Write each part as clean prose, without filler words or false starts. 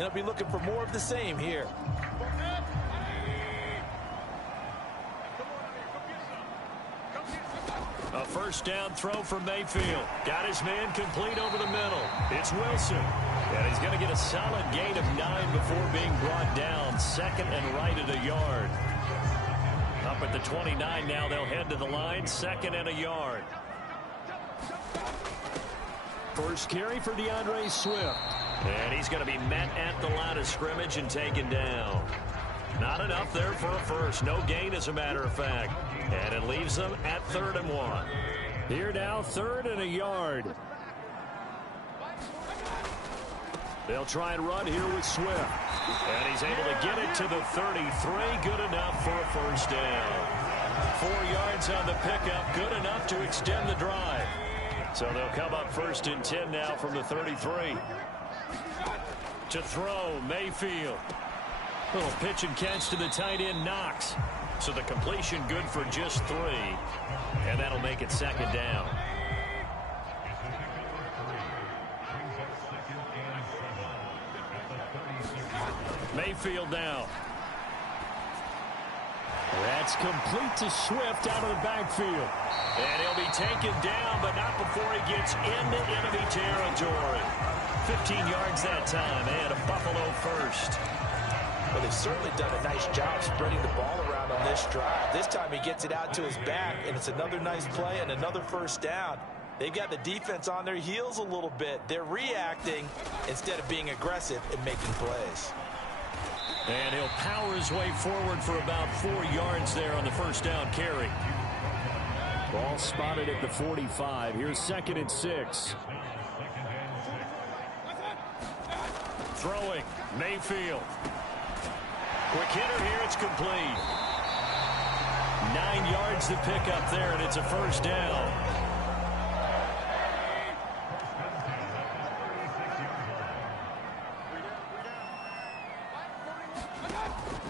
and he'll be looking for more of the same here. A first down throw for Mayfield. Got his man complete over the middle. It's Wilson. And he's going to get a solid gain of 9 before being brought down. Second and right at a yard. Up at the 29 now. They'll head to the line. Second and a yard. First carry for DeAndre Swift. And he's going to be met at the line of scrimmage and taken down. Not enough there for a first. No gain, as a matter of fact. And it leaves them at 3rd and 1. Here now, 3rd and a yard. They'll try and run here with Swift. And he's able to get it to the 33. Good enough for a first down. 4 yards on the pickup. Good enough to extend the drive. So they'll come up 1st and 10 now from the 33. To throw, Mayfield. Little pitch and catch to the tight end, Knox. So the completion good for just 3. And that'll make it 2nd down. Mayfield down. That's complete to Swift out of the backfield. And he'll be taken down, but not before he gets into enemy territory. 15 yards that time, and a Buffalo first. Well, they've certainly done a nice job spreading the ball around on this drive. This time he gets it out to his back, and it's another nice play and another first down. They've got the defense on their heels a little bit. They're reacting instead of being aggressive and making plays. And he'll power his way forward for about 4 yards there on the first down carry. Ball spotted at the 45. Here's 2nd and 6. Throwing, Mayfield. Quick hitter here, it's complete. 9 yards to pick up there, and it's a first down.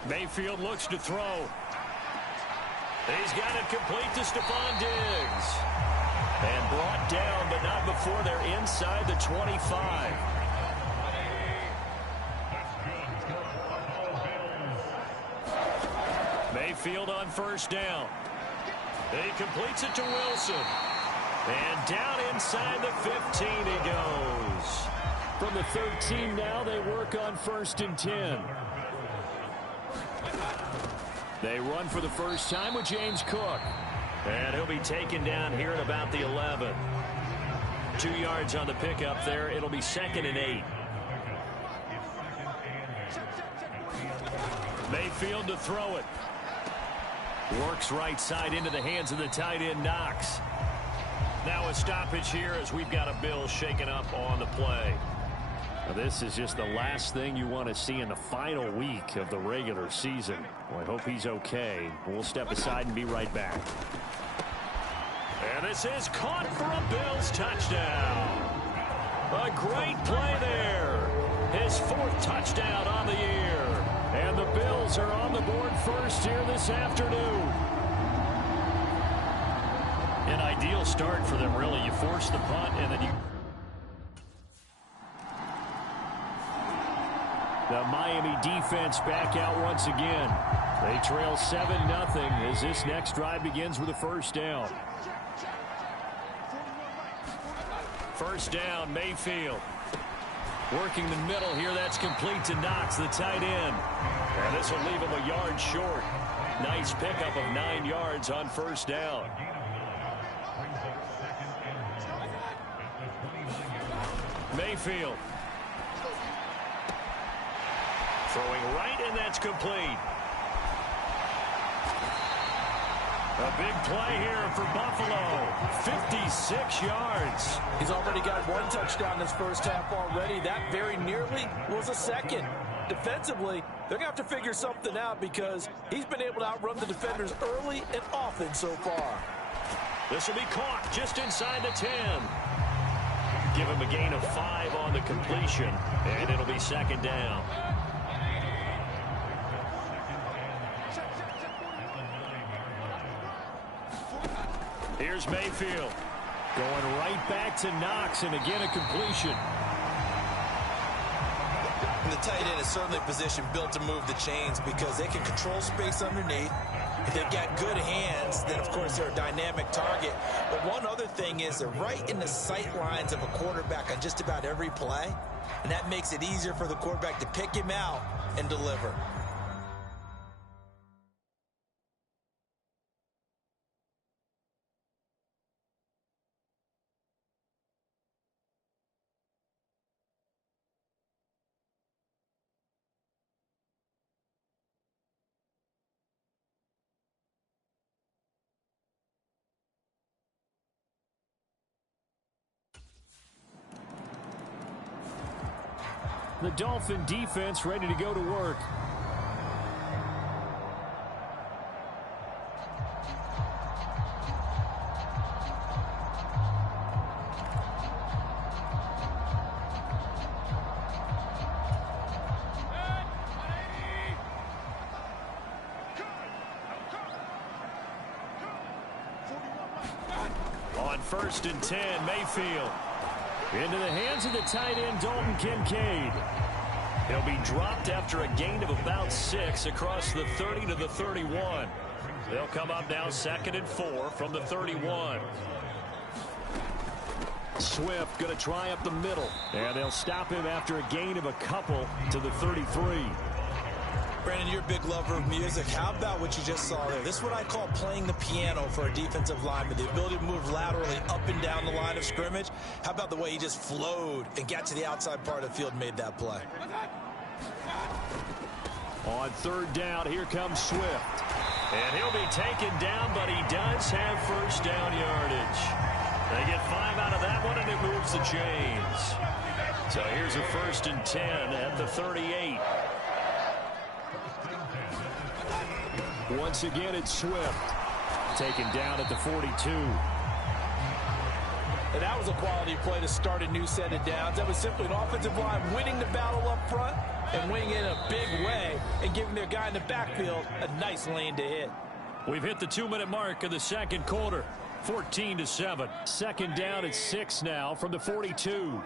Mayfield looks to throw. He's got it complete to Stephon Diggs. And brought down, but not before they're inside the 25. Mayfield on first down. He completes it to Wilson. And down inside the 15 he goes. From the 13 now, they work on 1st and 10. They run for the first time with James Cook. And he'll be taken down here at about the 11. 2 yards on the pickup there. It'll be 2nd and 8. Mayfield to throw it. Works right side into the hands of the tight end, Knox. Now a stoppage here as we've got a Bill shaken up on the play. Now this is just the last thing you want to see in the final week of the regular season. Well, I hope he's okay. We'll step aside and be right back. And this is caught for a Bills touchdown. A great play there. His 4th touchdown on the year. And the Bills are on the board first here this afternoon. An ideal start for them, really. You force the punt, and then you... The Miami defense back out once again. They trail 7-0 as this next drive begins with a first down. First down, Mayfield. Working the middle here, that's complete to Knox, the tight end. And this will leave him a yard short. Nice pickup of 9 yards on first down. Mayfield. Throwing right, and that's complete. A big play here for Buffalo. 56 yards. He's already got 1 touchdown this first half already. That very nearly was a 2nd. Defensively, they're going to have to figure something out because he's been able to outrun the defenders early and often so far. This will be caught just inside the 10. Give him a gain of 5 on the completion, and it'll be 2nd down. Here's Mayfield. Going right back to Knox, and again a completion. The tight end is certainly a position built to move the chains because they can control space underneath. If they've got good hands, then, of course, they're a dynamic target. But one other thing is they're right in the sight lines of a quarterback on just about every play, and that makes it easier for the quarterback to pick him out and deliver. The Dolphin defense ready to go to work. On 1st and 10, Mayfield. Into the hands of the tight end, Dalton Kincaid. He'll be dropped after a gain of about 6 across the 30 to the 31. They'll come up now 2nd and 4 from the 31. Swift going to try up the middle. And they'll stop him after a gain of a couple to the 33. Brandon, you're a big lover of music. How about what you just saw there? This is what I call playing the piano for a defensive lineman. The ability to move laterally up and down the line of scrimmage. How about the way he just flowed and got to the outside part of the field and made that play? On 3rd down, here comes Swift. And he'll be taken down, but he does have 1st down yardage. They get 5 out of that one, and it moves the chains. So here's a 1st and 10 at the 38. Once again, it's Swift. Taken down at the 42. And that was a quality play to start a new set of downs. That was simply an offensive line winning the battle up front and winning in a big way and giving their guy in the backfield a nice lane to hit. We've hit the 2-minute mark of the 2nd quarter. 14-7. 2nd down at 6 now from the 42.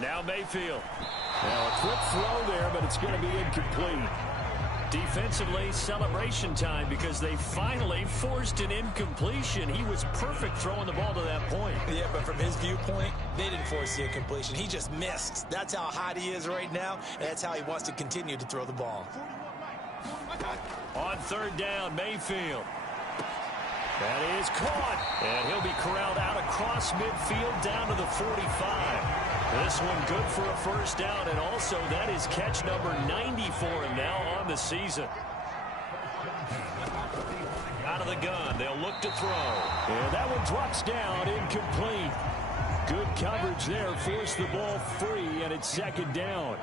Now Mayfield. Now a quick throw there, but it's going to be incomplete. Defensively, celebration time because they finally forced an incompletion. He was perfect throwing the ball to that point. Yeah, but from his viewpoint, they didn't force the incompletion. He just missed. That's how hot he is right now, and that's how he wants to continue to throw the ball. On 3rd down, Mayfield. That is caught, and he'll be corralled out across midfield down to the 45. This one good for a 1st down, and also that is catch number 90 for him now on the season. Out of the gun, they'll look to throw. And that one drops down, incomplete. Good coverage there, forced the ball free, and it's 2nd down.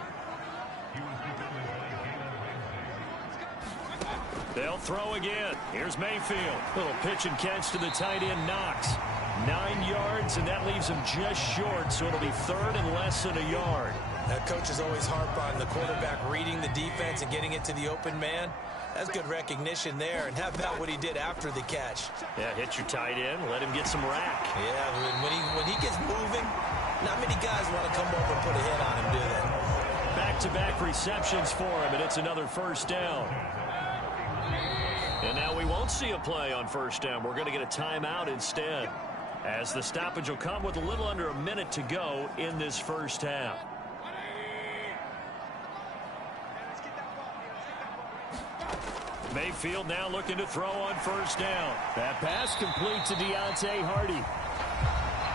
They'll throw again. Here's Mayfield. Little pitch and catch to the tight end, Knox. 9 yards, and that leaves him just short, so it'll be 3rd and less than a yard. That coach is always harp on the quarterback reading the defense and getting it to the open man. That's good recognition there. And how about what he did after the catch? Yeah, hit your tight end, let him get some rack. Yeah, when he gets moving, not many guys want to come over and put a hit on him, do they? Back-to-back receptions for him, and it's another 1st down. And now we won't see a play on 1st down. We're going to get a timeout instead, as the stoppage will come with a little under a minute to go in this 1st half. Mayfield now looking to throw on 1st down. That pass complete to Deontay Hardy.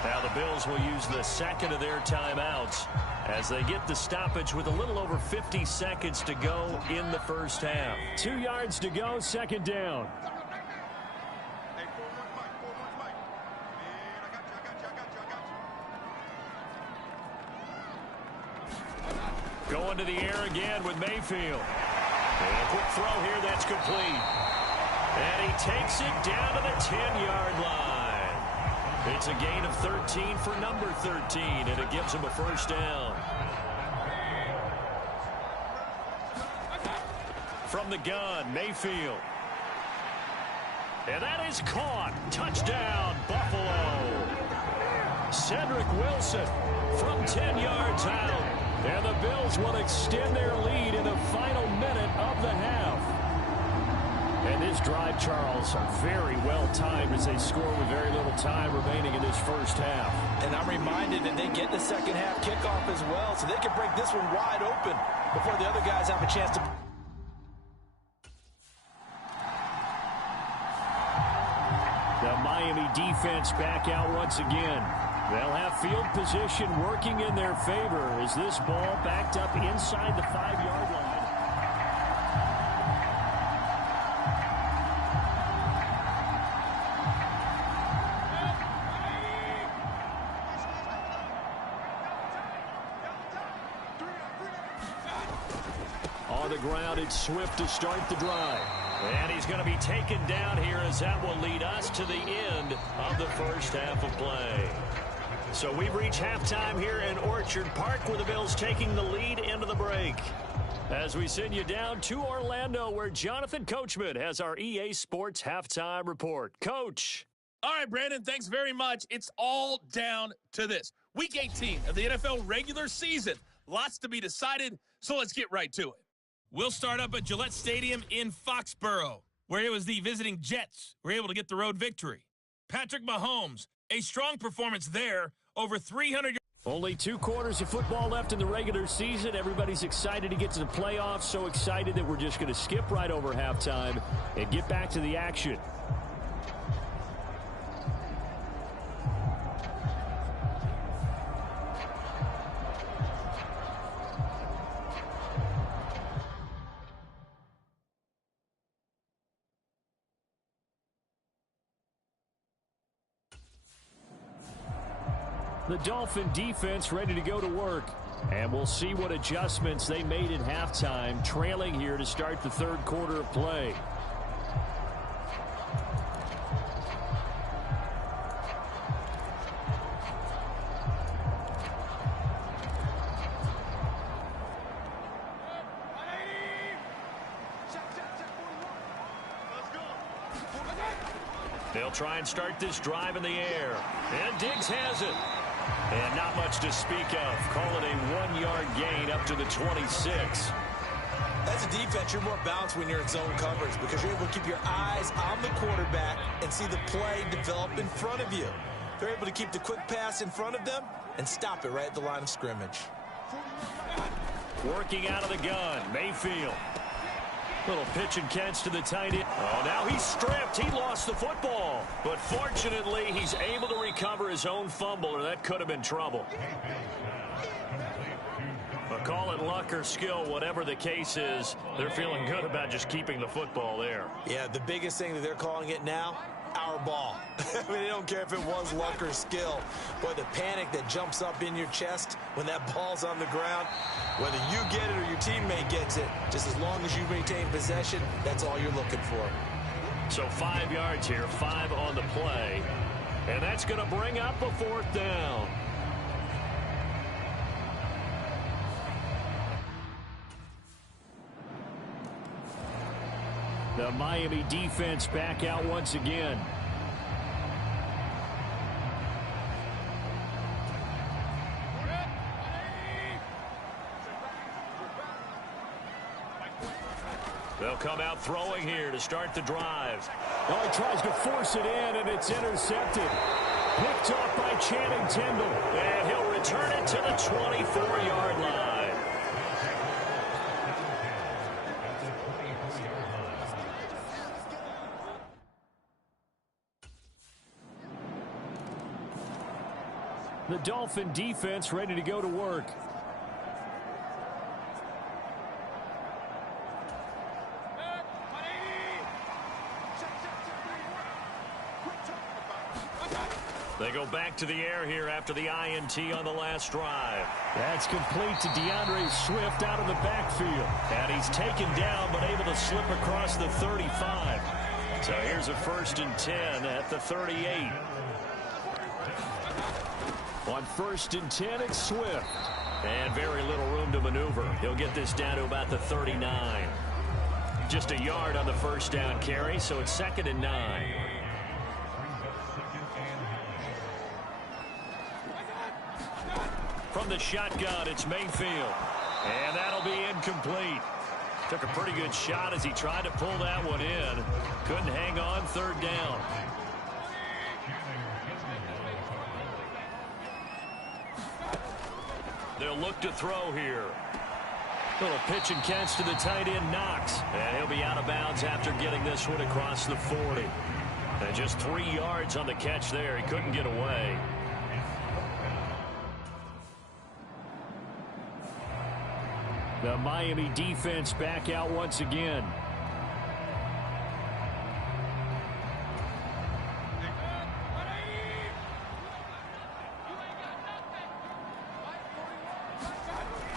Now the Bills will use the 2nd of their timeouts as they get the stoppage with a little over 50 seconds to go in the 1st half. 2 yards to go, 2nd down. Going to the air again with Mayfield. And a quick throw here, that's complete. And he takes it down to the 10-yard line. It's a gain of 13 for number 13, and it gives him a 1st down. From the gun, Mayfield. And that is caught. Touchdown, Buffalo. Cedric Wilson from 10 yards out. And the Bills will extend their lead in the final minute of the half. And this drive, Charles, very well timed as they score with very little time remaining in this first half. And I'm reminded that they get the second half kickoff as well, so they can break this one wide open before the other guys have a chance to. The Miami defense back out once again. They'll have field position working in their favor as this ball backed up inside the 5-yard line. On the ground, it's Swift to start the drive. And he's going to be taken down here as that will lead us to the end of the first half of play. So we've reached halftime here in Orchard Park with the Bills taking the lead into the break. As we send you down to Orlando where Jonathan Coachman has our EA Sports halftime report. Coach. All right, Brandon, thanks very much. It's all down to this. Week 18 of the NFL regular season. Lots to be decided, so let's get right to it. We'll start up at Gillette Stadium in Foxborough, where it was the visiting Jets who were able to get the road victory. Patrick Mahomes, a strong performance there, over 300 yards. Only 2 quarters of football left in the regular season. Everybody's excited to get to the playoffs, so excited that we're just going to skip right over halftime and get back to the action. The Dolphin defense ready to go to work. And we'll see what adjustments they made at halftime, trailing here to start the third quarter of play. They'll try and start this drive in the air. And Diggs has it. And not much to speak of. Call it a 1-yard gain up to the 26. As a defense, you're more balanced when you're in zone coverage because you're able to keep your eyes on the quarterback and see the play develop in front of you. They're able to keep the quick pass in front of them and stop it right at the line of scrimmage. Working out of the gun, Mayfield. Little pitch and catch to the tight end. Oh, now he's stripped. He lost the football. But fortunately, he's able to recover his own fumble, or that could have been trouble. But call it luck or skill, whatever the case is, they're feeling good about just keeping the football there. Yeah, the biggest thing that they're calling it now, our ball. I mean, they don't care if it was luck or skill. Boy, the panic that jumps up in your chest when that ball's on the ground, whether you get it or your teammate gets it, just as long as you maintain possession, that's all you're looking for. So 5 yards here, 5 on the play. And that's going to bring up a 4th down. The Miami defense back out once again. They'll come out throwing here to start the drive. Oh, he tries to force it in, and it's intercepted. Picked off by Channing Tindall. And he'll return it to the 24-yard line. The Dolphin defense ready to go to work. They go back to the air here after the INT on the last drive. That's complete to DeAndre Swift out of the backfield. And he's taken down but able to slip across the 35. So here's a 1st and 10 at the 38. On 1st and 10, it's Swift. And very little room to maneuver. He'll get this down to about the 39. Just a yard on the first down carry, so it's 2nd and 9. From the shotgun, it's Mayfield. And that'll be incomplete. Took a pretty good shot as he tried to pull that one in. Couldn't hang on, 3rd down. They'll look to throw here. Little pitch and catch to the tight end, Knox. And he'll be out of bounds after getting this one across the 40. And just 3 yards on the catch there. He couldn't get away. The Miami defense back out once again.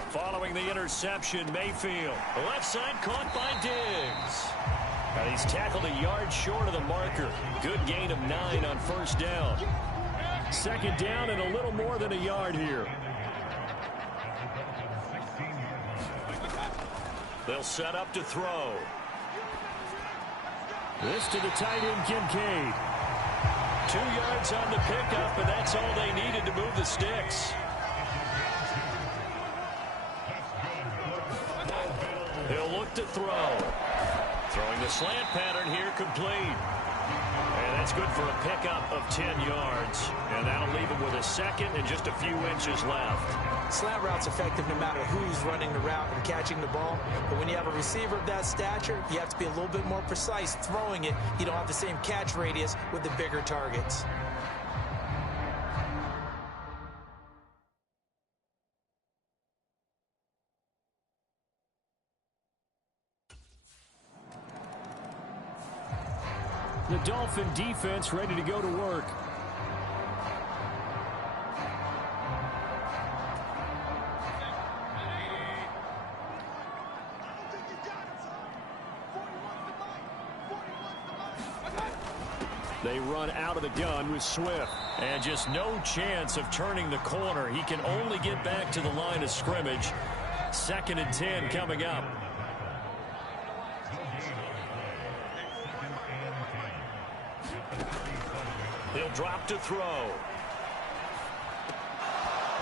Following the interception, Mayfield. Left side caught by Diggs. And he's tackled a yard short of the marker. Good gain of 9 on 1st down. 2nd down and a little more than a yard here. They'll set up to throw. This to the tight end, Kincaid. 2 yards on the pickup, and that's all they needed to move the sticks. He'll look to throw. Throwing the slant pattern here, complete. And that's good for a pickup of 10 yards. And that'll leave him with a 2nd and just a few inches left. Slant route's effective no matter who's running the route and catching the ball. But when you have a receiver of that stature, you have to be a little bit more precise throwing it. You don't have the same catch radius with the bigger targets. The Dolphin defense ready to go to work. They run out of the gun with Swift. And just no chance of turning the corner. He can only get back to the line of scrimmage. 2nd and 10 coming up. He'll drop to throw.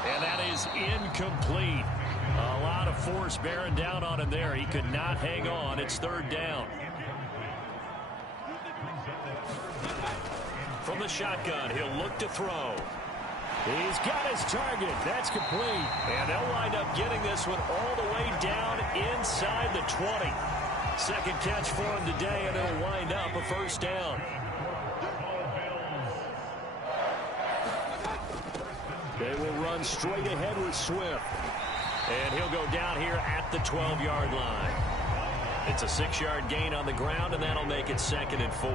And that is incomplete. A lot of force bearing down on him there. He could not hang on. It's 3rd down. From the shotgun, he'll look to throw. He's got his target. That's complete. And they'll wind up getting this one all the way down inside the 20. 2nd catch for him today, and it'll wind up a 1st down. They will run straight ahead with Swift. And he'll go down here at the 12-yard line. It's a 6-yard gain on the ground, and that'll make it 2nd and 4.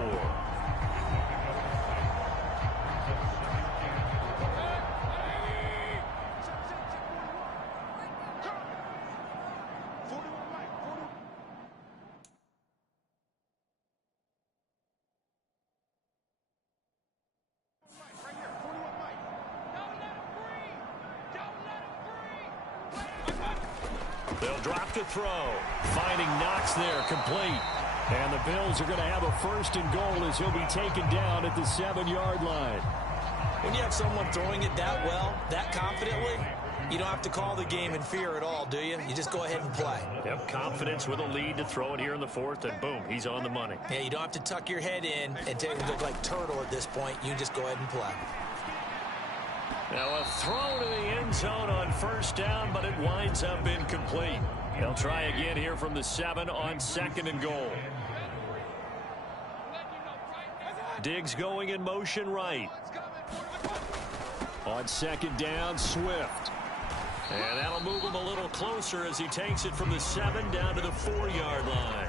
They'll drop to throw. Finding Knox there, complete. And the Bills are going to have a 1st and goal as he'll be taken down at the 7-yard line. When you have someone throwing it that well, that confidently, you don't have to call the game in fear at all, do you? You just go ahead and play. Yep, confidence with a lead to throw it here in the 4th, and boom, he's on the money. Yeah, you don't have to tuck your head in and take it look like turtle at this point. You just go ahead and play. Now a throw to the end zone on 1st down, but it winds up incomplete. They'll try again here from the 7 on 2nd and goal. Diggs going in motion right. On 2nd down, Swift. And that'll move him a little closer as he takes it from the 7 down to the 4-yard line.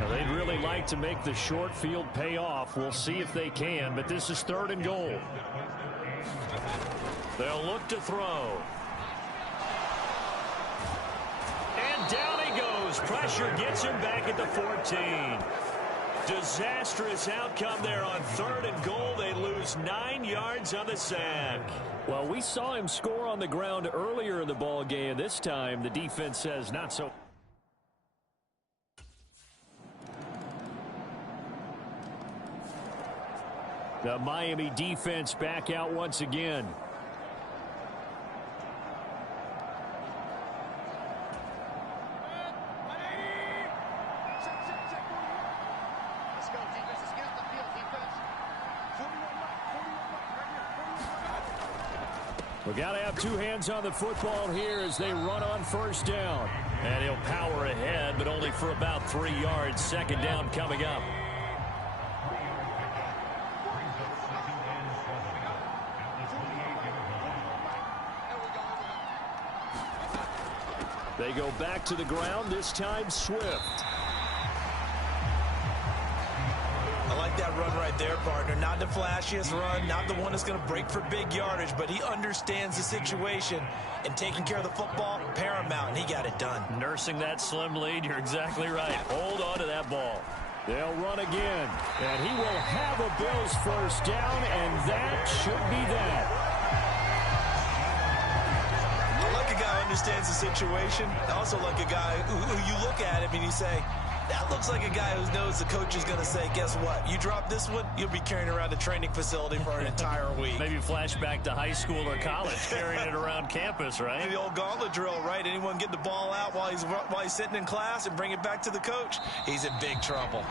Now they'd really like to make the short field pay off. We'll see if they can, but this is 3rd and goal. They'll look to throw. And down he goes. Pressure gets him back at the 14. Disastrous outcome there on 3rd and goal. They lose 9 yards on the sack. Well, we saw him score on the ground earlier in the ball game. This time the defense says not so. The Miami defense back out once again. We got to have two hands on the football here as they run on first down. And he'll power ahead, but only for about 3 yards. Second down coming up. They go back to the ground, this time Swift. I like that run right there, partner. Not the flashiest run, not the one that's going to break for big yardage, but he understands the situation, and taking care of the football, paramount, and he got it done. Nursing that slim lead, you're exactly right. Hold on to that ball. They'll run again, and he will have a Bills first down, and that should be that. I like a guy who understands the situation. I also like a guy who you look at him and you say, that looks like a guy who knows the coach is going to say, guess what? You drop this one, you'll be carrying around the training facility for an entire week. Maybe flashback to high school or college, carrying it around campus, right? The old gauntlet drill, right? Anyone get the ball out while he's sitting in class and bring it back to the coach, he's in big trouble.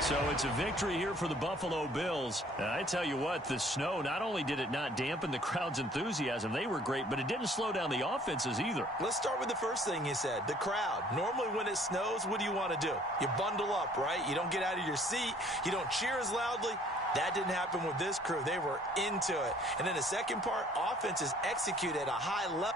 So it's a victory here for the Buffalo Bills. And I tell you what, the snow, not only did it not dampen the crowd's enthusiasm, they were great, but it didn't slow down the offenses either. Let's start with the first thing you said, the crowd. Normally when it snows, what do you want to do? You bundle up, right? You don't get out of your seat. You don't cheer as loudly. That didn't happen with this crew. They were into it. And then the second part, offenses execute at a high level.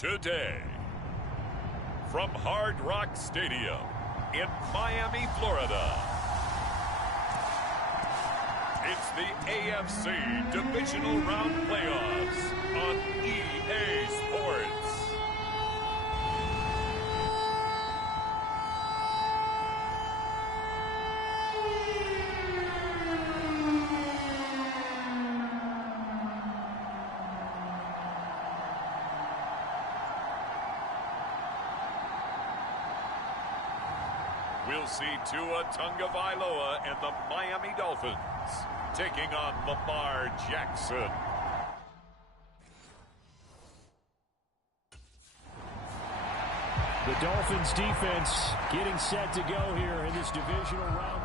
Today, from Hard Rock Stadium in Miami, Florida, it's the AFC Divisional Round Playoffs on EA Sports. We'll see Tua Tagovailoa and the Miami Dolphins taking on Lamar Jackson. The Dolphins defense getting set to go here in this divisional round.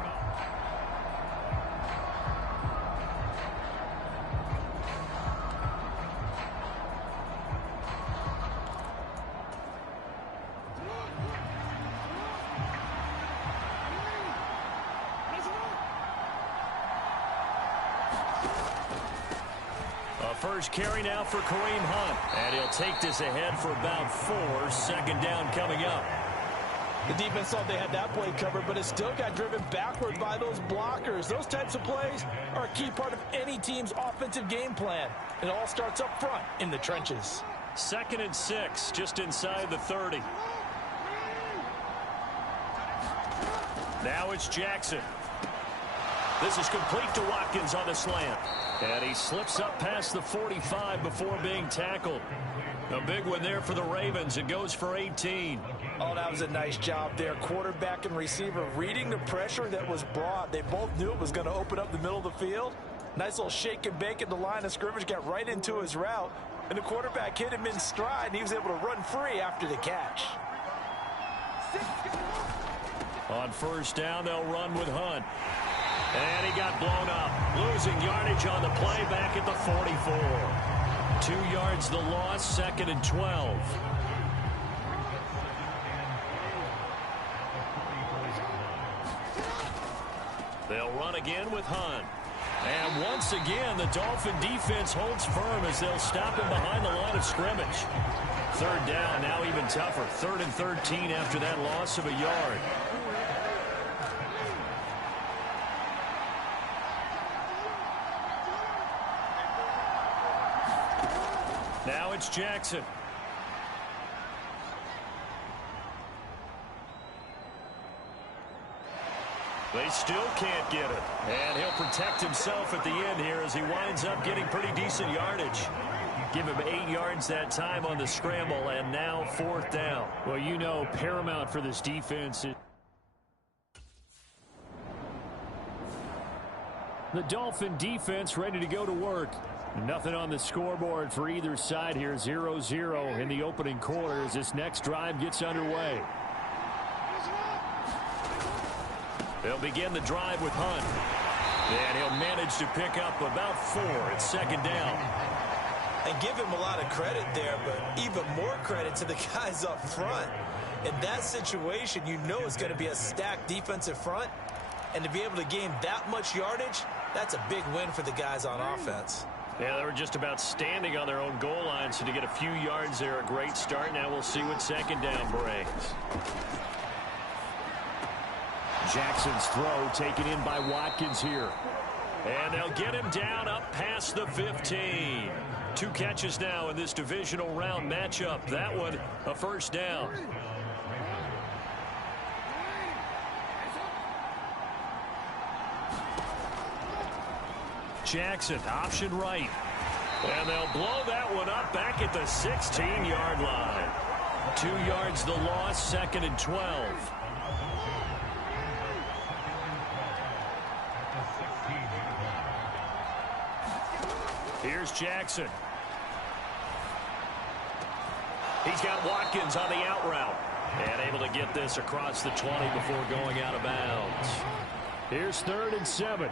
First carry now for Kareem Hunt. And he'll take this ahead for about 4. Second down coming up. The defense thought they had that play covered, but it still got driven backward by those blockers. Those types of plays are a key part of any team's offensive game plan. It all starts up front in the trenches. 2nd and 6, just inside the 30. Now it's Jackson. This is complete to Watkins on the slant. And he slips up past the 45 before being tackled. A big one there for the Ravens. It goes for 18. Oh, that was a nice job there. Quarterback and receiver reading the pressure that was brought. They both knew it was going to open up the middle of the field. Nice little shake and bake at the line of scrimmage. Got right into his route. And the quarterback hit him in stride, and he was able to run free after the catch. On first down, they'll run with Hunt. And he got blown up. Losing yardage on the play back at the 44. 2 yards the loss, 2nd and 12. They'll run again with Hunt. And once again, the Dolphin defense holds firm as they'll stop him behind the line of scrimmage. 3rd down, now even tougher. 3rd and 13 after that loss of a yard. Now it's Jackson. They still can't get it. And he'll protect himself at the end here as he winds up getting pretty decent yardage. Give him 8 yards that time on the scramble, and now 4th down. Well, you know, paramount for this defense is the Dolphin defense ready to go to work. Nothing on the scoreboard for either side here. 0-0 in the opening quarter as this next drive gets underway. They'll begin the drive with Hunt. And he'll manage to pick up about 4 at 2nd down. And give him a lot of credit there, but even more credit to the guys up front. In that situation, you know it's going to be a stacked defensive front. And to be able to gain that much yardage, that's a big win for the guys on offense. Yeah, they were just about standing on their own goal line, so to get a few yards there, a great start. Now we'll see what 2nd down brings. Jackson's throw taken in by Watkins here. And they'll get him down up past the 15. 2 catches now in this divisional round matchup. That one, a 1st down. Jackson, option right. And they'll blow that one up back at the 16-yard line. 2 yards the loss, 2nd and 12. Here's Jackson. He's got Watkins on the out route. And able to get this across the 20 before going out of bounds. Here's 3rd and 7.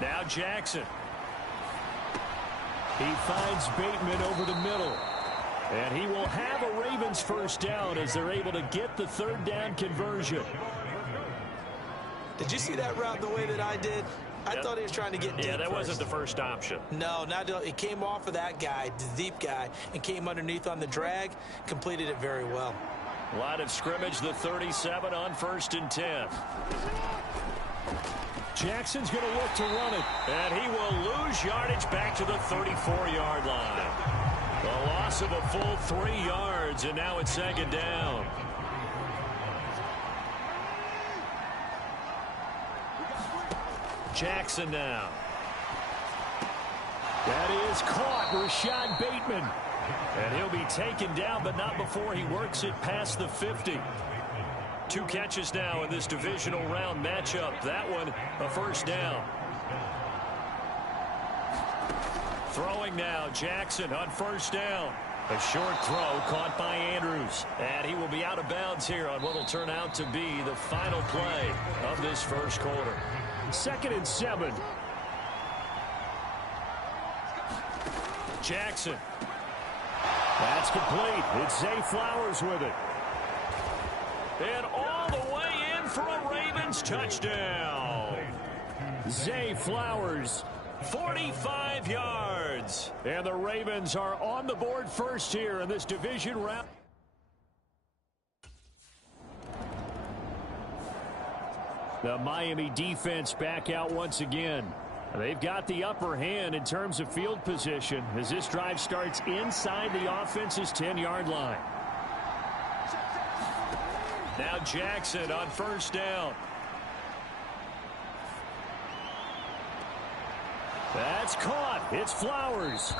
Now Jackson. He finds Bateman over the middle. And he will have a Ravens 1st down as they're able to get the 3rd down conversion. Did you see that route the way that I did? I thought he was trying to get deep. Yeah, that first. wasn't the first option. No, it came off of that guy, the deep guy, and came underneath on the drag, completed it very well. Line of scrimmage, the 37 on 1st and 10. Jackson's going to look to run it, and he will lose yardage back to the 34-yard line. A loss of a full 3 yards, and now it's 2nd down. Jackson now. That is caught. Rashad Bateman. And he'll be taken down, but not before he works it past the 50. 2 catches now in this divisional round matchup. That one, a 1st down. Throwing now, Jackson on 1st down. A short throw caught by Andrews. And he will be out of bounds here on what will turn out to be the final play of this 1st quarter. 2nd and 7. Jackson. That's complete. It's Zay Flowers with it. And all the way in for a Ravens touchdown. Zay Flowers, 45 yards. And the Ravens are on the board first here in this division round. The Miami defense back out once again. They've got the upper hand in terms of field position as this drive starts inside the offense's 10-yard line. Now Jackson on 1st down. That's caught. It's Flowers.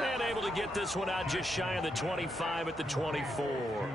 And able to get this one out just shy of the 25 at the 24.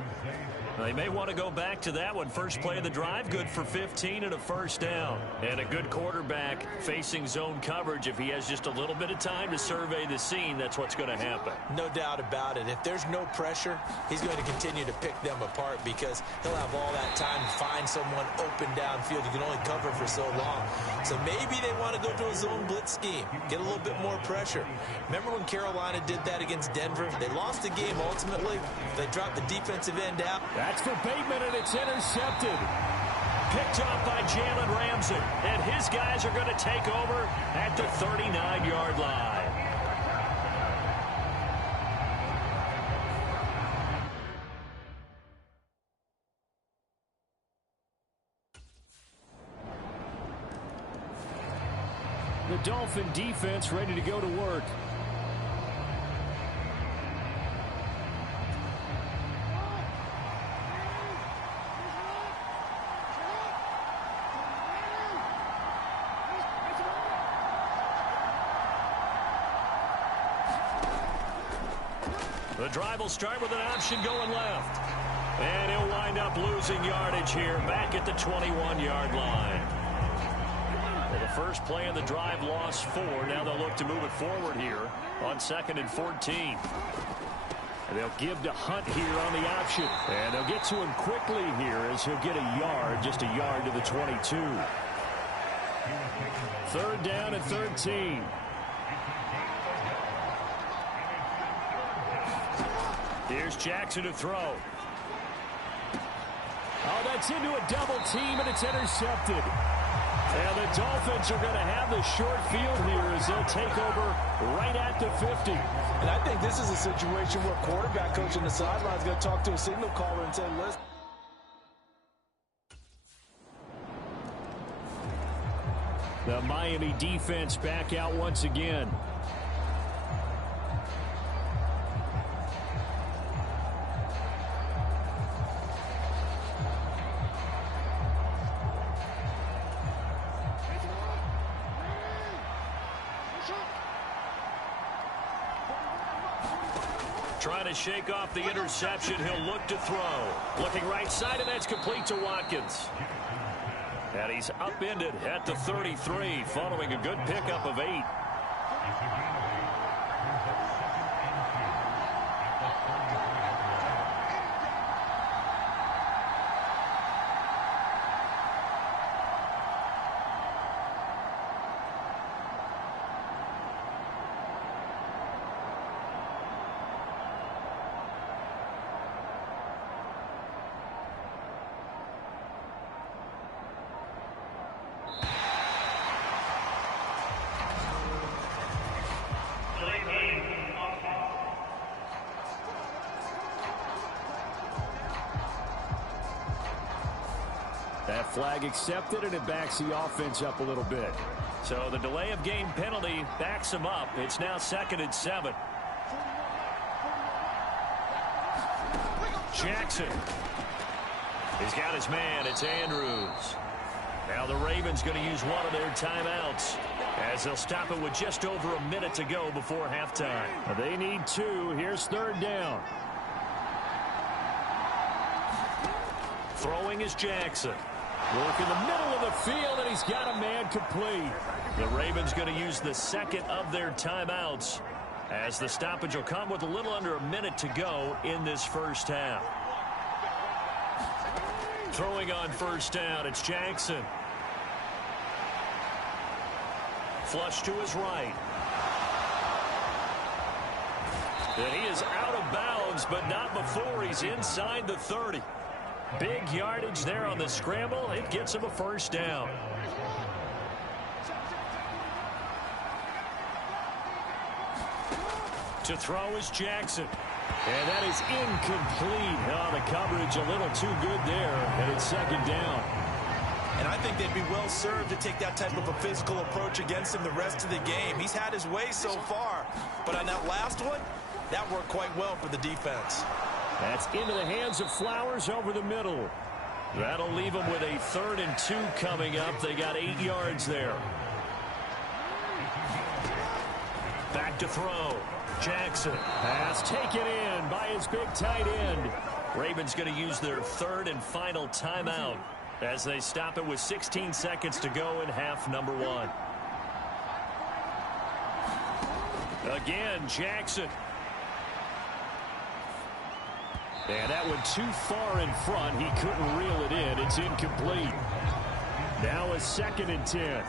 They may want to go back to that one. First play of the drive, good for 15 and a 1st down. And a good quarterback facing zone coverage. If he has just a little bit of time to survey the scene, that's what's going to happen. No doubt about it. If there's no pressure, he's going to continue to pick them apart because he'll have all that time to find someone open downfield. You can only cover for so long. So maybe they want to go to a zone blitz scheme, get a little bit more pressure. Remember when Carolina did that against Denver? They lost the game ultimately. They dropped the defensive end out. That's for Bateman, and it's intercepted. Picked off by Jalen Ramsey. And his guys are going to take over at the 39-yard line. The Dolphin defense ready to go to work. The drive will start with an option going left. And he'll wind up losing yardage here back at the 21-yard line. Well, the first play of the drive lost 4. Now they'll look to move it forward here on 2nd and 14. And they'll give to Hunt here on the option. And they'll get to him quickly here as he'll get a yard, just a yard to the 22. 3rd down and 13. Here's Jackson to throw. Oh, that's into a double team, and it's intercepted. And the Dolphins are going to have the short field here as they'll take over right at the 50. And I think this is a situation where quarterback coach on the sideline is going to talk to a signal caller and say, listen. The Miami defense back out once again. Trying to shake off the interception. He'll look to throw. Looking right side, and that's complete to Watkins. And he's upended at the 33, following a good pickup of 8. That flag accepted, and it backs the offense up a little bit. So the delay of game penalty backs him up. It's now 2nd and 7. Jackson. He's got his man. It's Andrews. Now the Ravens going to use one of their timeouts as they'll stop it with just over a minute to go before halftime. They need 2. Here's 3rd down. Throwing is Jackson. Work in the middle of the field, and he's got a man complete. The Ravens going to use the 2nd of their timeouts as the stoppage will come with a little under a minute to go in this first half. Throwing on 1st down, it's Jackson. Flush to his right. And he is out of bounds, but not before he's inside the 30. Big yardage there on the scramble. It gets him a 1st down. To throw is Jackson. And that is incomplete. Oh, the coverage a little too good there, and it's 2nd down. And I think they'd be well served to take that type of a physical approach against him the rest of the game. He's had his way so far, but on that last one, that worked quite well for the defense. That's into the hands of Flowers over the middle. That'll leave them with a 3rd and 2 coming up. They got 8 yards there. Back to throw. Jackson. Pass taken in by his big tight end. Ravens going to use their 3rd and final timeout as they stop it with 16 seconds to go in half number 1. Again, Jackson. And that one too far in front. He couldn't reel it in. It's incomplete. Now a 2nd and 10.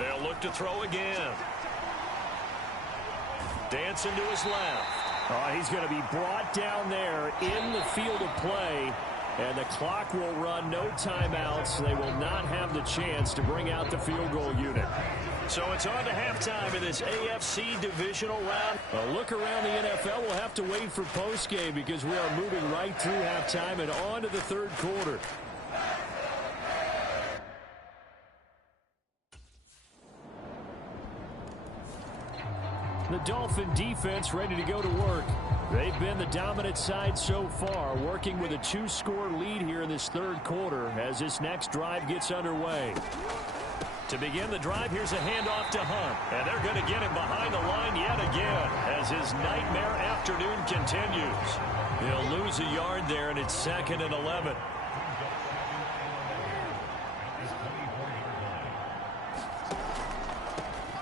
They'll look to throw again. Dancing to his left. Oh, he's going to be brought down there in the field of play. And the clock will run, no timeouts. They will not have the chance to bring out the field goal unit. So it's on to halftime in this AFC divisional round. A look around the NFL. We'll have to wait for postgame because we are moving right through halftime and on to the 3rd quarter. The Dolphin defense ready to go to work. They've been the dominant side so far, working with a 2-score lead here in this 3rd quarter as this next drive gets underway. To begin the drive, here's a handoff to Hunt. And they're going to get him behind the line yet again as his nightmare afternoon continues. He'll lose a yard there, and it's 2nd and 11.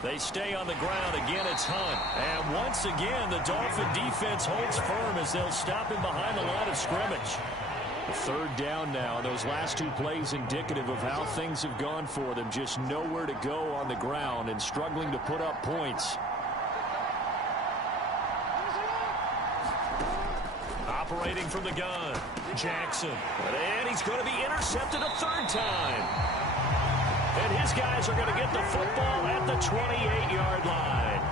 They stay on the ground. Again, it's Hunt. And once again, the Dolphin defense holds firm as they'll stop him behind the line of scrimmage. The 3rd down now. Those last 2 plays indicative of how things have gone for them. Just nowhere to go on the ground and struggling to put up points. Operating from the gun, Jackson. And he's going to be intercepted a 3rd time. And his guys are going to get the football at the 28-yard line.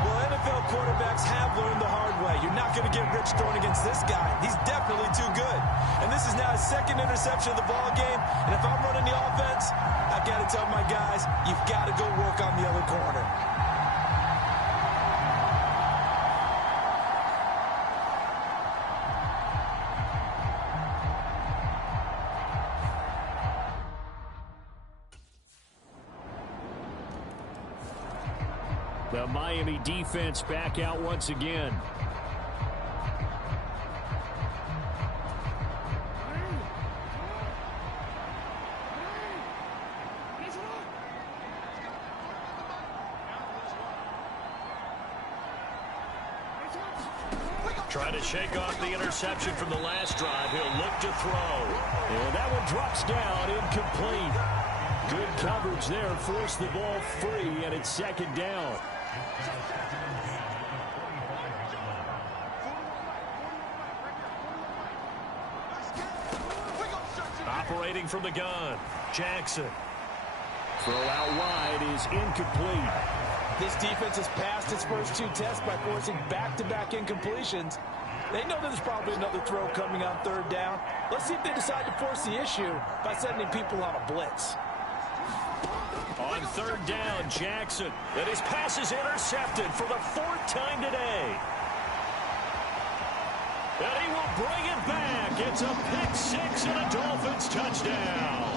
Well, NFL quarterbacks have learned the hard way. You're not going to get rich throwing against this guy. He's definitely too good. And this is now his 2nd interception of the ball game. And if I'm running the offense, I've got to tell my guys, you've got to go work on the other corner. The Miami defense back out once again. Trying to shake off the interception from the last drive. He'll look to throw. And that one drops down, incomplete. Good coverage there, forced the ball free, and it's 2nd down. Operating from the gun, Jackson. Throw out wide is incomplete. This defense has passed its first two tests by forcing back-to-back incompletions. They know there's probably another throw coming on third down. Let's see if they decide to force the issue by sending people on a blitz. On third down, Jackson. And his pass is intercepted for the fourth time today. And he will bring it back. It's a pick six and a Dolphins touchdown.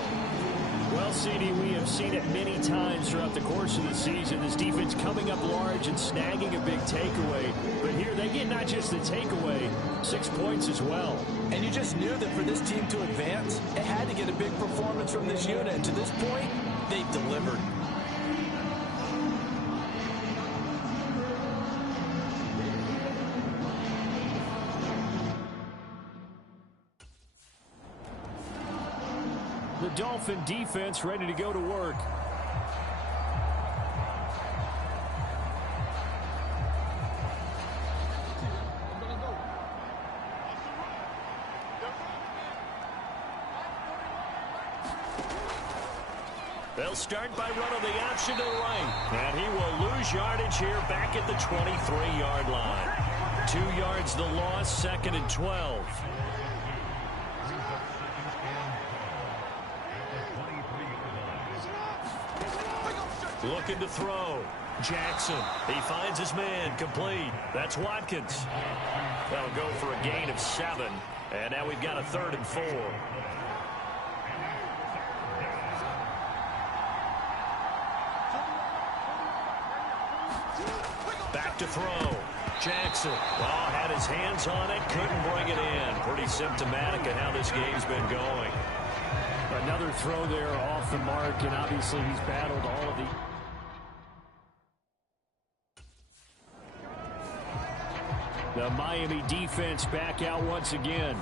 Well, CD, we have seen it many times throughout the course of the season. This defense coming up large and snagging a big takeaway. But here they get not just the takeaway, 6 points as well. And you just knew that for this team to advance, it had to get a big performance from this unit. And to this point, they've delivered. The Dolphin defense ready to go to work. They'll start by running the option to the right. And he will lose yardage here back at the 23-yard line. 2 yards the loss, 2nd and 12. Looking to throw. Jackson. He finds his man. Complete. That's Watkins. That'll go for a gain of 7. And now we've got a 3rd and 4. Back to throw. Jackson. Oh, had his hands on it. Couldn't bring it in. Pretty symptomatic of how this game's been going. Another throw there off the mark, and obviously he's battled all of the... The Miami defense back out once again.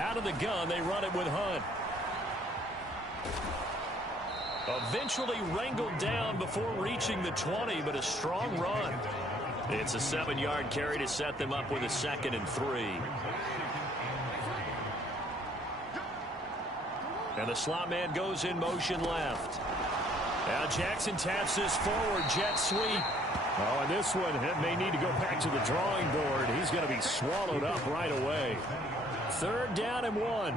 Out of the gun, they run it with Hunt. Eventually wrangled down before reaching the 20, but a strong run. It's a 7-yard carry to set them up with a 2nd and 3. And the slot man goes in motion left. Now Jackson taps this forward, jet sweep. Oh, and this one may need to go back to the drawing board. He's going to be swallowed up right away. 3rd down and 1.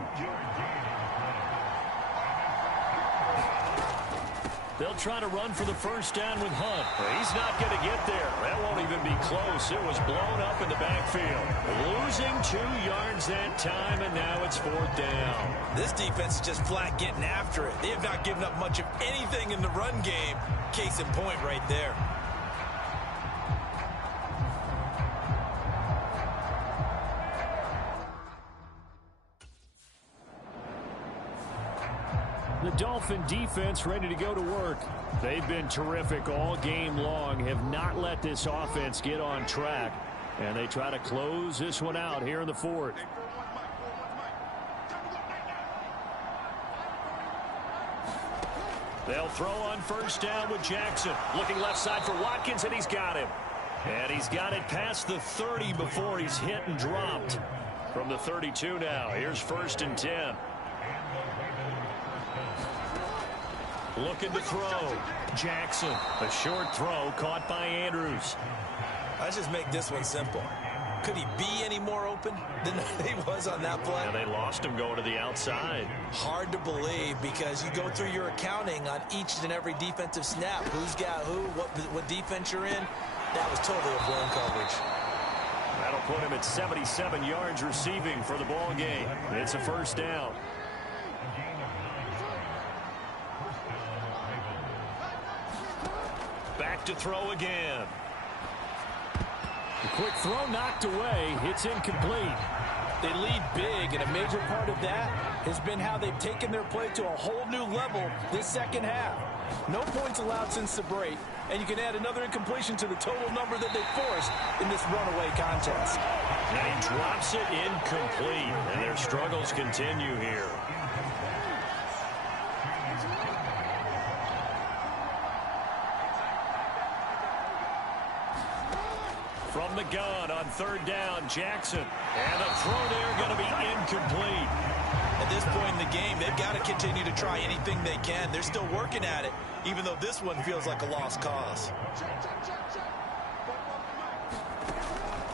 They'll try to run for the first down with Hunt. He's not going to get there. That won't even be close. It was blown up in the backfield. Losing 2 yards that time, and now it's 4th down. This defense is just flat getting after it. They have not given up much of anything in the run game. Case in point right there. The Dolphin defense ready to go to work. They've been terrific all game long, have not let this offense get on track. And they try to close this one out here in the 4th. They'll throw on first down with Jackson. Looking left side for Watkins, and he's got him. And he's got it past the 30 before he's hit and dropped. From the 32 now, here's 1st and 10. Looking to throw. Jackson. A short throw caught by Andrews. Let's just make this one simple. Could he be any more open than he was on that play? Yeah, they lost him going to the outside. Hard to believe because you go through your accounting on each and every defensive snap. Who's got who, what defense you're in. That was totally a blown coverage. That'll put him at 77 yards receiving for the ball game. It's a 1st down. Back to throw again. The quick throw knocked away. It's incomplete. They lead big, and a major part of that has been how they've taken their play to a whole new level this second half. No points allowed since the break, and you can add another incompletion to the total number that they forced in this runaway contest. And he drops it incomplete, and their struggles continue here. From the gun on third down, Jackson. And the throw there going to be incomplete. At this point in the game, they've got to continue to try anything they can. They're still working at it, even though this one feels like a lost cause.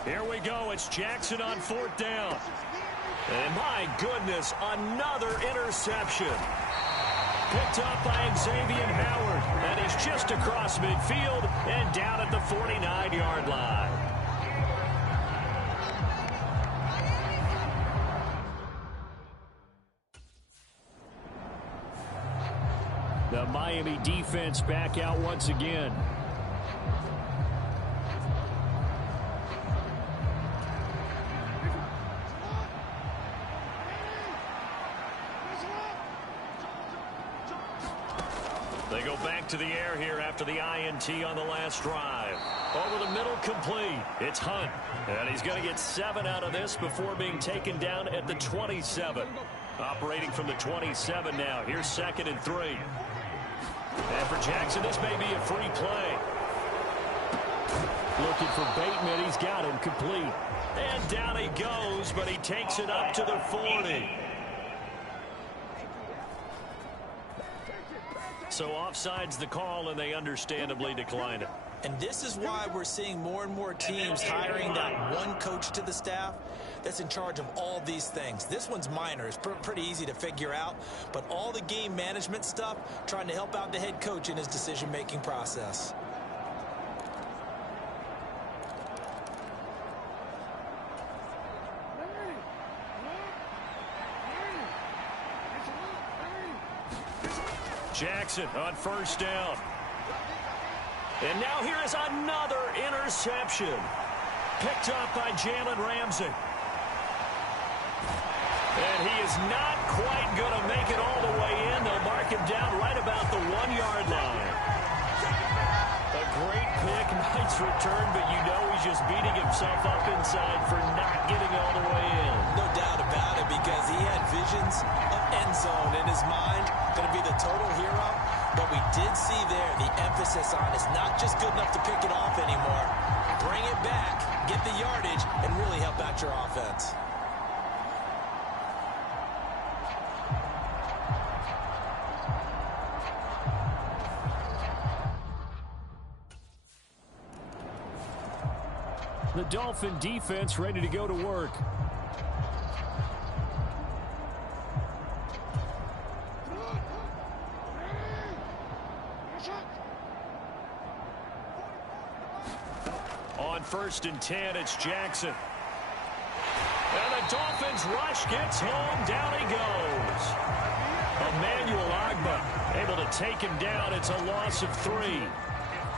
Here we go. It's Jackson on fourth down. And my goodness, another interception. Picked up by Xavier Howard. And he's just across midfield and down at the 49-yard line. The Miami defense back out once again. They go back to the air here after the INT on the last drive. Over the middle, complete. It's Hunt. And he's going to get 7 out of this before being taken down at the 27. Operating from the 27 now. Here's 2nd and 3. And for Jackson, this may be a free play. Looking for Bateman. He's got him complete. And down he goes, but he takes it up to the 40. So offside's the call, and they understandably declined it. And this is why we're seeing more and more teams hiring that one coach to the staff that's in charge of all these things. This one's minor. It's pretty easy to figure out. But all the game management stuff, trying to help out the head coach in his decision-making process. Jackson on first down. And now here is another interception. Picked up by Jalen Ramsey. And he is not quite going to make it all the way in. They'll mark him down right about the 1-yard line. A great pick, nice return, but you know he's just beating himself up inside for not getting all the way in. No doubt about it, because he had visions of end zone in his mind. Going to be the total hero. But we did see there the emphasis on it's not just good enough to pick it off anymore. Bring it back, get the yardage, and really help out your offense. The Dolphin defense ready to go to work. On 1st and 10, it's Jackson. And the Dolphins rush gets home. Down he goes. Emmanuel Ogbah able to take him down. It's a loss of 3.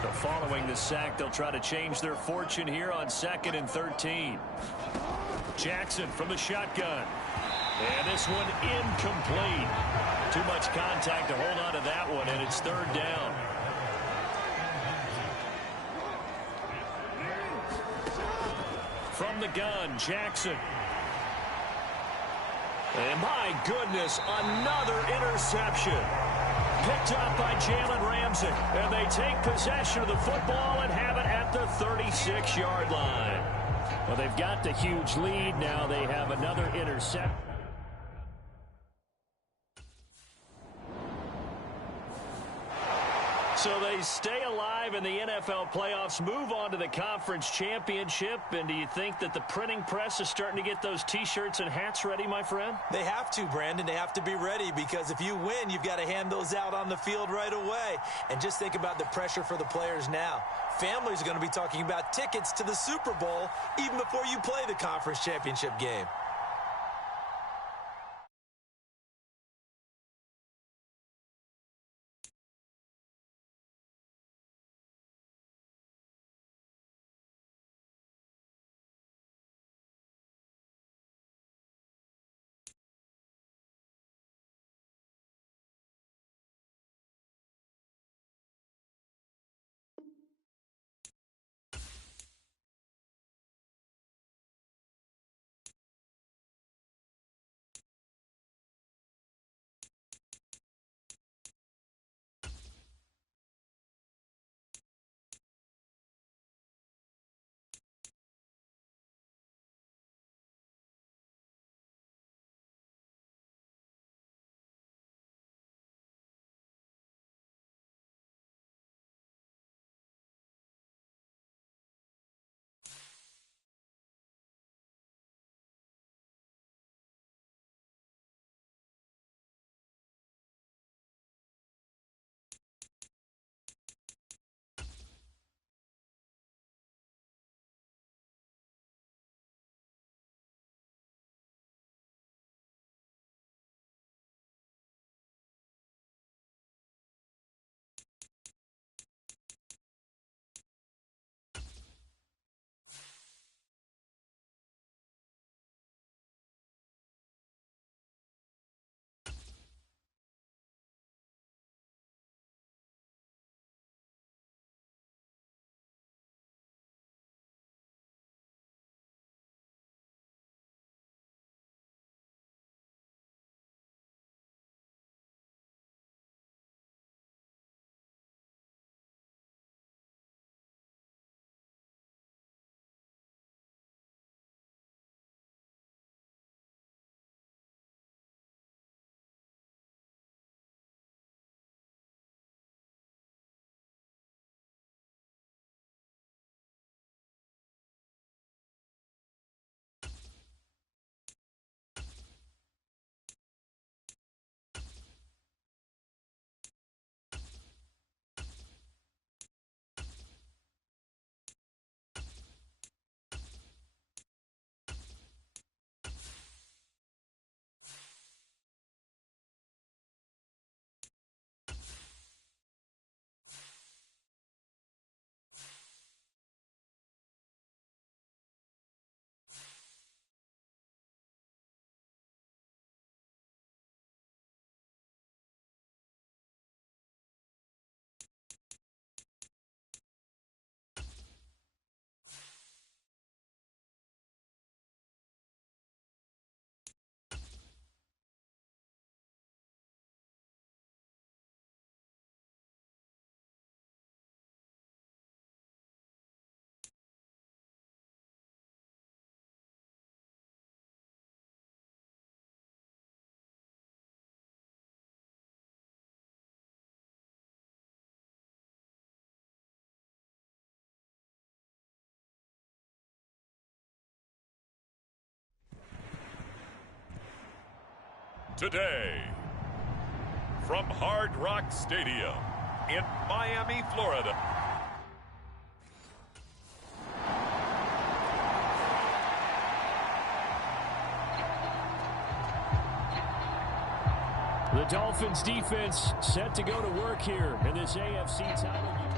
So following the sack, they'll try to change their fortune here on 2nd and 13. Jackson from the shotgun. And this one incomplete. Too much contact to hold on to that one, and it's 3rd down. From the gun, Jackson. And my goodness, another interception. Picked up by Jalen Ramsey. And they take possession of the football and have it at the 36-yard line. Well, they've got the huge lead. Now they have another interception. So they stay alive in the NFL playoffs, move on to the conference championship. And do you think that the printing press is starting to get those T-shirts and hats ready, my friend? They have to, Brandon. They have to be ready, because if you win, you've got to hand those out on the field right away. And just think about the pressure for the players now. Families are going to be talking about tickets to the Super Bowl even before you play the conference championship game. today. From Hard Rock Stadium in Miami, Florida. The Dolphins defense set to go to work here in this AFC title game.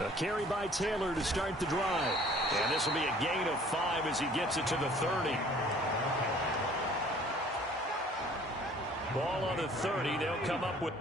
A carry by Taylor to start the drive. And this will be a gain of 5 as he gets it to the 30. Ball on the 30. They'll come up with...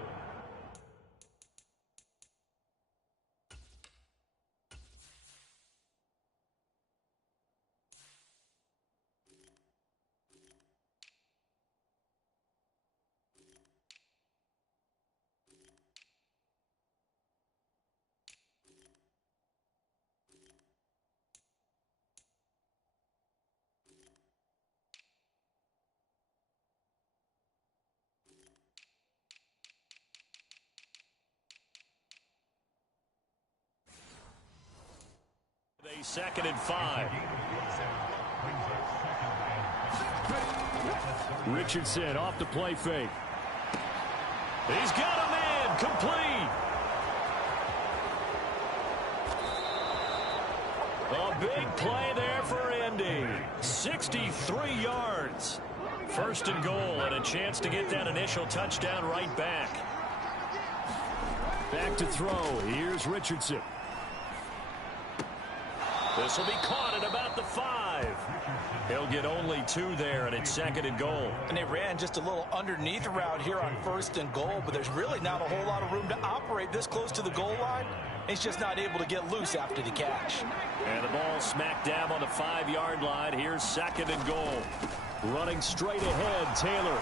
a 2nd and 5. Richardson off the play fake. He's got a man complete. A big play there for Indy. 63 yards. 1st and goal and a chance to get that initial touchdown right back. Back to throw. Here's Richardson. This will be caught at about the 5. He'll get only 2 there, and it's 2nd and goal. And they ran just a little underneath route here on 1st and goal, but there's really not a whole lot of room to operate this close to the goal line. He's just not able to get loose after the catch. And the ball smack dab on the 5-yard line. Here's 2nd and goal. Running straight ahead, Taylor.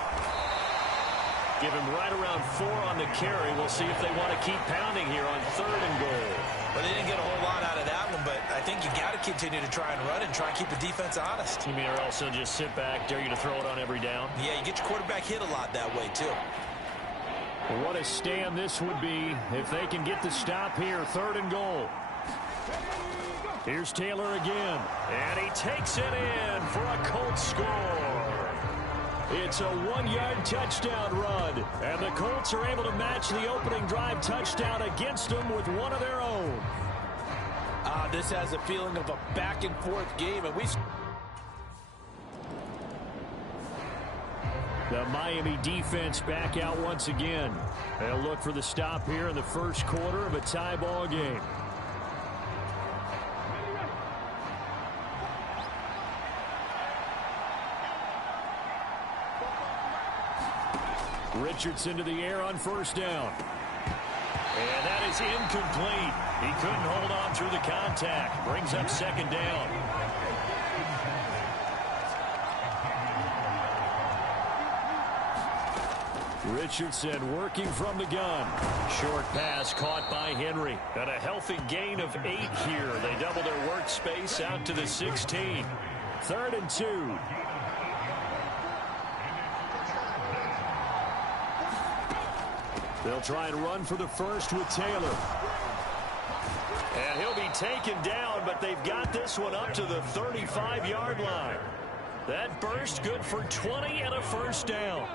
Give him right around 4 on the carry. We'll see if they want to keep pounding here on 3rd and goal. Well, they didn't get a whole lot out of that one, but I think you got to continue to try and run and try and keep the defense honest. You mean or else they'll just sit back, dare you to throw it on every down? Yeah, you get your quarterback hit a lot that way, too. Well, what a stand this would be if they can get the stop here. 3rd and goal. Here's Taylor again. And he takes it in for a Colts score. It's a 1-yard touchdown run. And the Colts are able to match the opening drive touchdown against them with one of their own. This has a feeling of a back-and-forth game, and the Miami defense back out once again. They'll look for the stop here in the 1st quarter of a tie ball game. Richardson to the air on 1st down. And that is incomplete. He couldn't hold on through the contact. Brings up 2nd down. Richardson working from the gun. Short pass caught by Henry. And a healthy gain of 8 here. They double their workspace out to the 16. 3rd and 2. They'll try and run for the 1st with Taylor. And he'll be taken down, but they've got this one up to the 35-yard line. That burst good for 20 and a 1st down.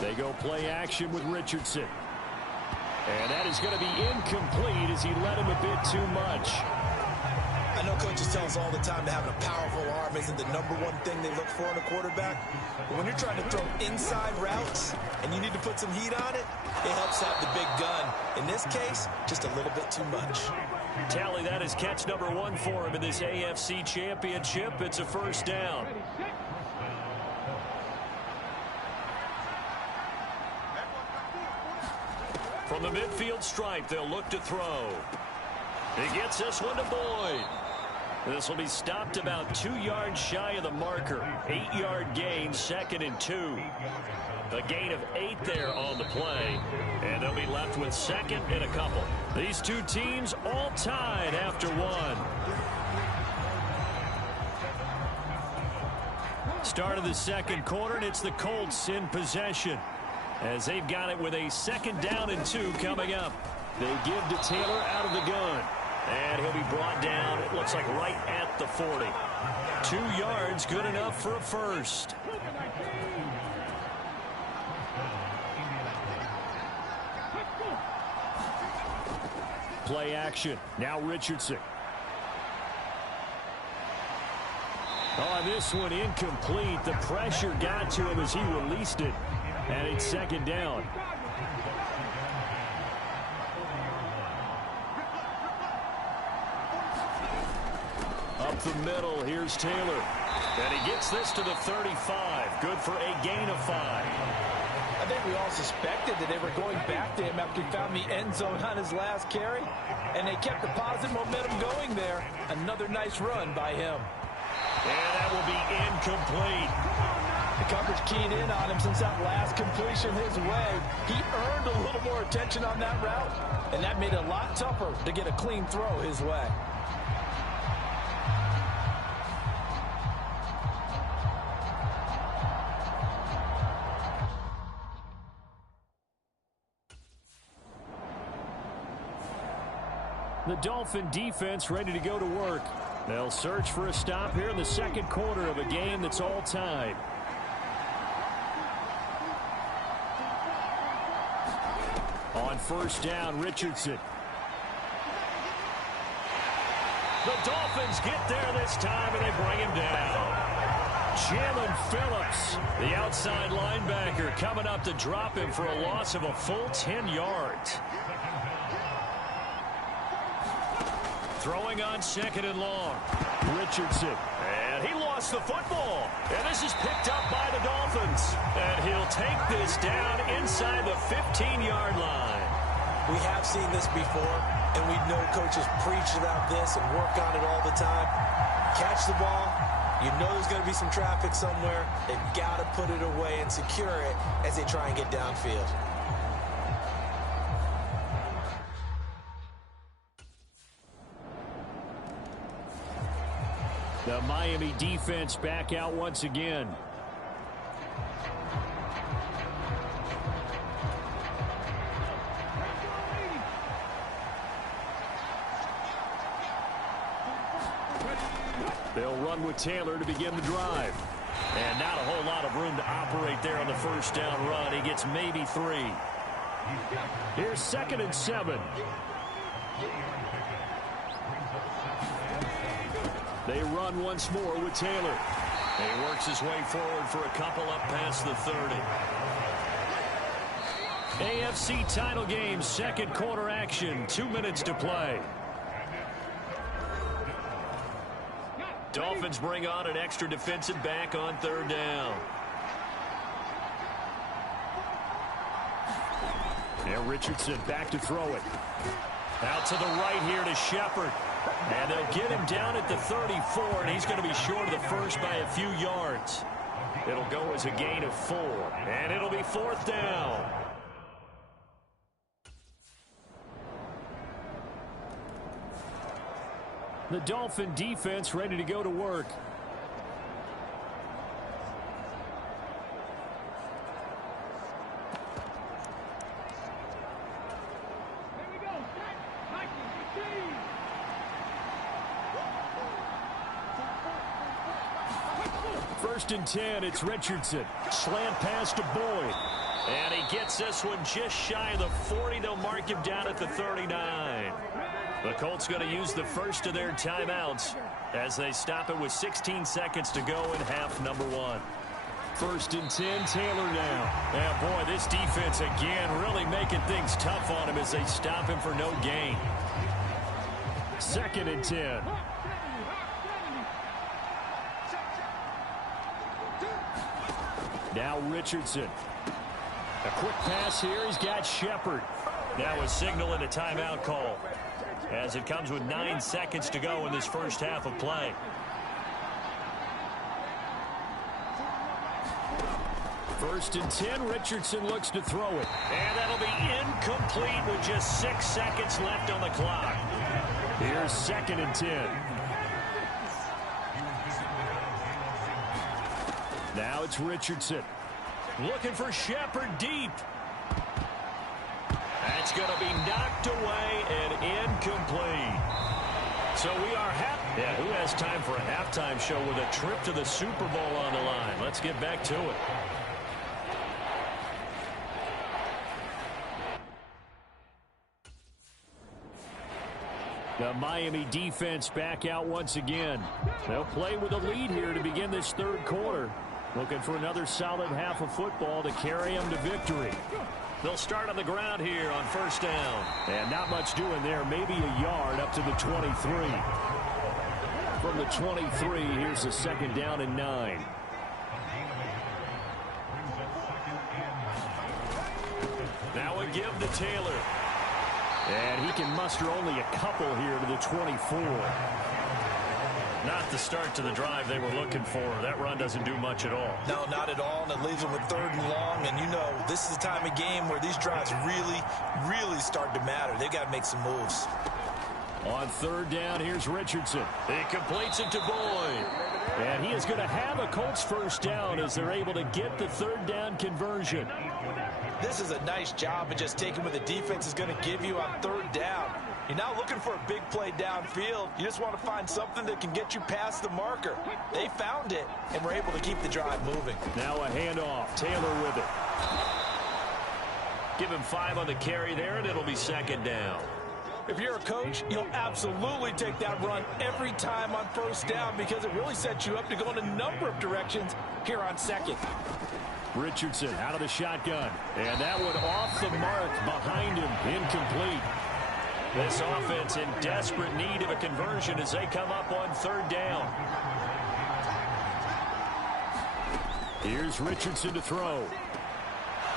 They go play action with Richardson. And that is going to be incomplete as he led him a bit too much. I know coaches tell us all the time that having a powerful arm isn't the #1 thing they look for in a quarterback. But when you're trying to throw inside routes and you need to put some heat on it, it helps have the big gun. In this case, just a little bit too much. Tally, that is catch #1 for him in this AFC Championship. It's a 1st down. From the midfield stripe, they'll look to throw. He gets this one to Boyd. This will be stopped about 2 yards shy of the marker. 8-yard gain, 2nd and 2. A gain of 8 there on the play. And they'll be left left with second and a couple. These two teams all tied after one. Start of the second quarter, and it's the Colts in possession as they've got it with a 2nd down and 2 coming up. They give to Taylor out of the gun, and he'll be brought down, it looks like right at the 40. 2 yards, good enough for a first. Play action. Now Richardson. Oh, this one incomplete. The pressure got to him as he released it. And it's 2nd down. Up the middle, here's Taylor. And he gets this to the 35. Good for a gain of 5. I think we all suspected that they were going back to him after he found the end zone on his last carry. And they kept the positive momentum going there. Another nice run by him. And that will be incomplete. The coverage keyed in on him since that last completion his way. He earned a little more attention on that route, and that made it a lot tougher to get a clean throw his way. The Dolphin defense ready to go to work. They'll search for a stop here in the second quarter of a game that's all tied. On 1st down, Richardson. The Dolphins get there this time, and they bring him down. Jalen Phillips, the outside linebacker, coming up to drop him for a loss of a full 10 yards. Throwing on 2nd and long. Richardson. And he lost the football. And this is picked up by the Dolphins. And he'll take this down inside the 15-yard line. We have seen this before, and we know coaches preach about this and work on it all the time. Catch the ball. You know there's going to be some traffic somewhere. They've got to put it away and secure it as they try and get downfield. The Miami defense back out once again. They'll run with Taylor to begin the drive. And not a whole lot of room to operate there on the 1st down run. He gets maybe 3. Here's 2nd and 7. They run once more with Taylor. He works his way forward for a couple up past the 30. AFC title game, second quarter action, 2 minutes to play. Dolphins bring on an extra defensive back on 3rd down. Now Richardson back to throw it. Out to the right here to Shepard. And they'll get him down at the 34, and he's going to be short of the first by a few yards. It'll go as a gain of 4, and it'll be 4th down. The Dolphin defense ready to go to work. First and 10, it's Richardson. Slant pass to Boyd. And he gets this one just shy of the 40. They'll mark him down at the 39. The Colts going to use the first of their timeouts as they stop it with 16 seconds to go in half number 1. First and 10, Taylor now. Yeah, boy, this defense again really making things tough on him as they stop him for no gain. 2nd and 10. Now Richardson. A quick pass here. He's got Shepard. Now a signal and a timeout call as it comes with 9 seconds to go in this first half of play. First and 10. Richardson looks to throw it. And that'll be Complete with just 6 seconds left on the clock. Here's 2nd and 10. Now it's Richardson. Looking for Shepard deep. That's going to be knocked away and incomplete. So we are happy. Yeah, who has time for a halftime show with a trip to the Super Bowl on the line? Let's get back to it. The Miami defense back out once again. They'll play with a lead here to begin this 3rd quarter. Looking for another solid half of football to carry them to victory. They'll start on the ground here on 1st down. And not much doing there. Maybe a yard up to the 23. From the 23, here's the 2nd down and 9. Now a give to Taylor. And he can muster only a couple here to the 24. Not the start to the drive they were looking for. That run doesn't do much at all. No, not at all, and it leaves them with 3rd and long. And you know, this is the time of game where these drives really start to matter. They've got to make some moves. On 3rd down, here's Richardson. He completes it to Boyd. And he is going to have a Colts 1st down as they're able to get the 3rd down conversion. This is a nice job of just taking what the defense is going to give you on 3rd down. You're not looking for a big play downfield. You just want to find something that can get you past the marker. They found it, and were able to keep the drive moving. Now a handoff. Taylor with it. Give him 5 on the carry there, and it'll be 2nd down. If you're a coach, you'll absolutely take that run every time on 1st down because it really sets you up to go in a number of directions here on 2nd. Richardson out of the shotgun. And that one off the mark behind him. Incomplete. This offense in desperate need of a conversion as they come up on 3rd down. Here's Richardson to throw.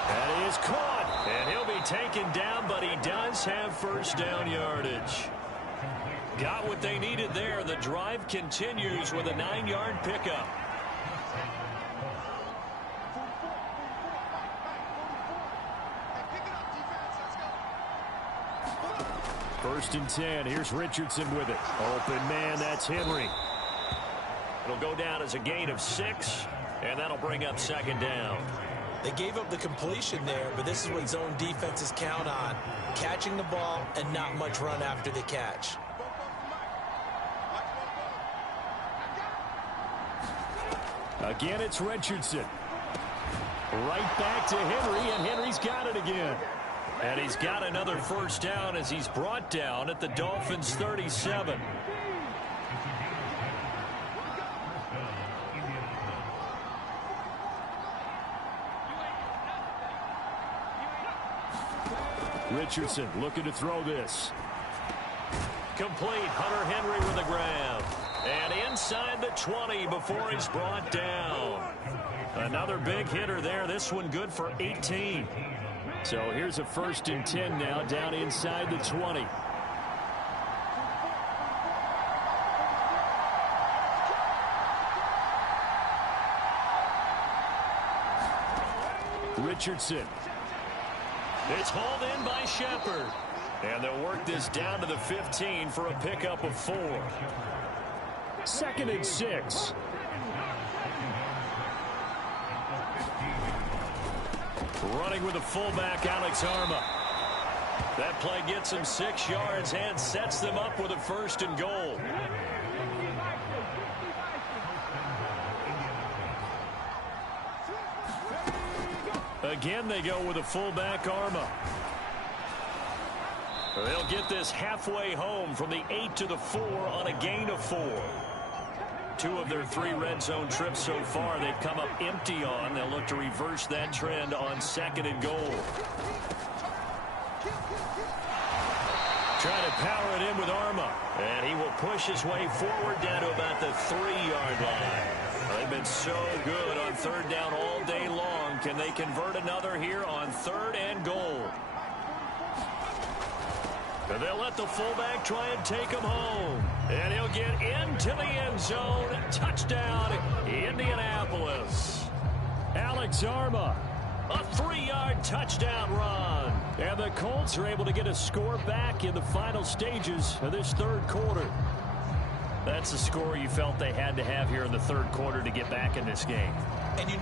That is caught. And he'll be taken down, but he does have 1st down yardage. Got what they needed there. The drive continues with a 9-yard pickup. 1st and 10. Here's Richardson with it. Open man, that's Henry. It'll go down as a gain of 6, and that'll bring up 2nd down. They gave up the completion there, but this is what zone defenses count on. Catching the ball and not much run after the catch. Again, it's Richardson. Right back to Henry, and Henry's got it again. And he's got another 1st down as he's brought down at the Dolphins' 37. Richardson looking to throw this. Complete. Hunter Henry with the grab. And inside the 20 before he's brought down. Another big hitter there. This one good for 18. So here's a 1st and 10 now down inside the 20. Richardson. It's hauled in by Shepard. And they'll work this down to the 15 for a pickup of 4. 2nd and 6. Running with the fullback, Alex Arma. That play gets him 6 yards and sets them up with a 1st and goal. Again, they go with a fullback, Arma. They'll get this halfway home from the 8 to the 4 on a gain of 4. 2 of their 3 red zone trips so far they've come up empty on. They'll look to reverse that trend on 2nd and goal. Trying to power it in with Arma. And he will push his way forward down to about the 3-yard line. They've been so good on 3rd down all day long. Can they convert another here on 3rd and goal? And they'll let the fullback try and take him home. And he'll get into the end zone. Touchdown, Indianapolis. Alex Arma A 3-yard touchdown run. And the Colts are able to get a score back in the final stages of this third quarter. That's the score you felt they had to have here in the third quarter to get back in this game. And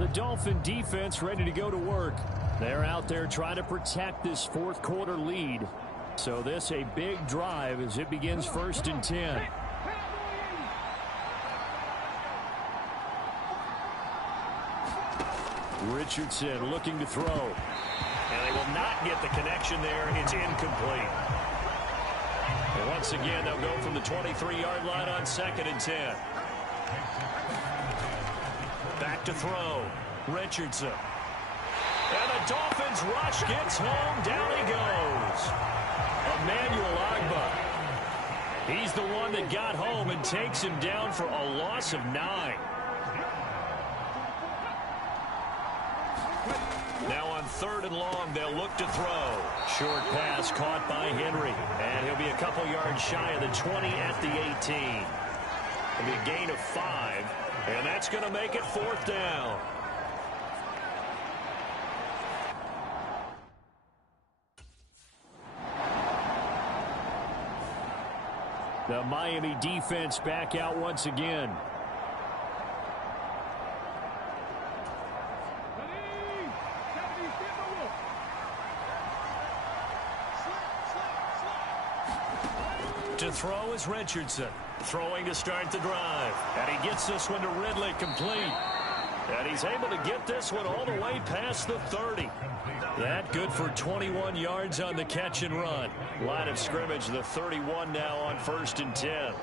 the Dolphin defense ready to go to work. They're out there trying to protect this fourth quarter lead. So this a big drive as it begins 1st and 10. Richardson looking to throw. And they will not get the connection there. It's incomplete. And once again, they'll go from the 23-yard line on 2nd and 10. Back to throw. Richardson. And the Dolphins rush gets home. Down he goes. Emmanuel Ogbah. He's the one that got home and takes him down for a loss of 9. Now on 3rd and long, they'll look to throw. Short pass caught by Henry. And he'll be a couple yards shy of the 20 at the 18. It'll be a gain of 5. And that's going to make it 4th down. The Miami defense back out once again. To throw is Richardson. Throwing to start the drive. And he gets this one to Ridley complete. And he's able to get this one all the way past the 30. That good for 21 yards on the catch and run. Line of scrimmage, the 31 now on 1st and 10.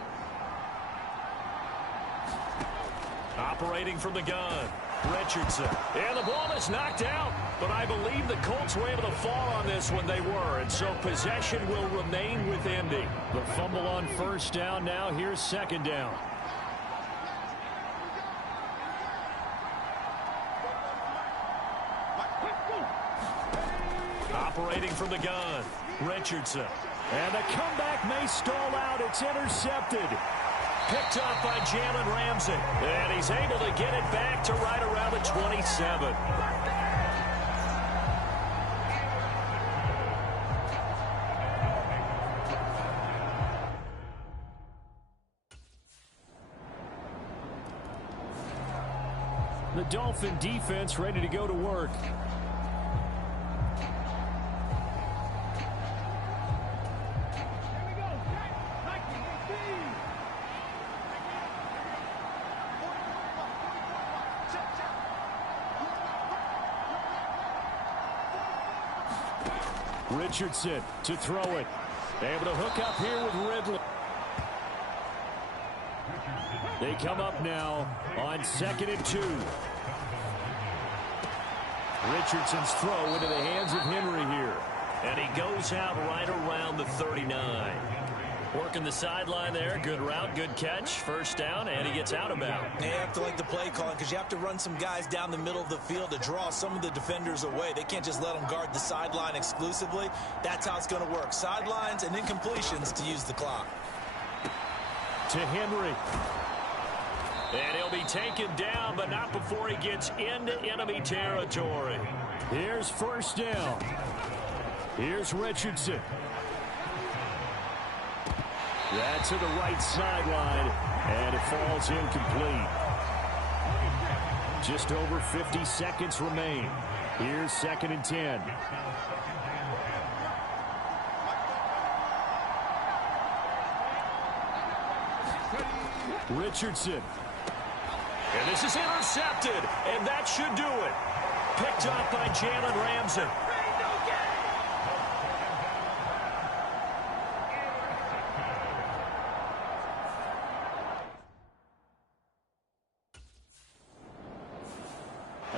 Operating from the gun. Richardson. And the ball is knocked out. But I believe the Colts were able to fall on this when they were. And so possession will remain with Indy. The fumble on 1st down now. Here's 2nd down. Operating from the gun. Richardson. And the comeback may stall out. It's intercepted. Picked up by Jalen Ramsey. And he's able to get it back to right around the 27. The Dolphin defense ready to go to work. Richardson to throw it. Able to hook up here with Ridley. They come up now on 2nd and 2. Richardson's throw into the hands of Henry here. And he goes out right around the 39. Working the sideline there. Good route, good catch. 1st down, and he gets out of bounds. They have to like the play calling because you have to run some guys down the middle of the field to draw some of the defenders away. They can't just let them guard the sideline exclusively. That's how it's going to work. Sidelines and incompletions to use the clock. To Henry. And he'll be taken down, but not before he gets into enemy territory. Here's 1st down. Here's Richardson. That's to the right sideline, and it falls incomplete. Just over 50 seconds remain. Here's 2nd and 10. Richardson. And this is intercepted, and that should do it. Picked up by Jalen Ramsey.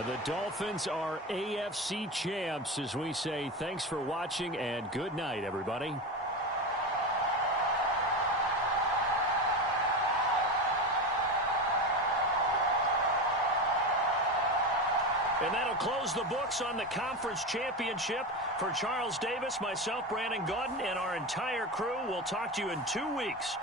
The Dolphins are AFC champs as we say thanks for watching and good night, everybody. And that'll close the books on the conference championship. For Charles Davis, myself, Brandon Gaudin, and our entire crew, we'll talk to you in 2 weeks.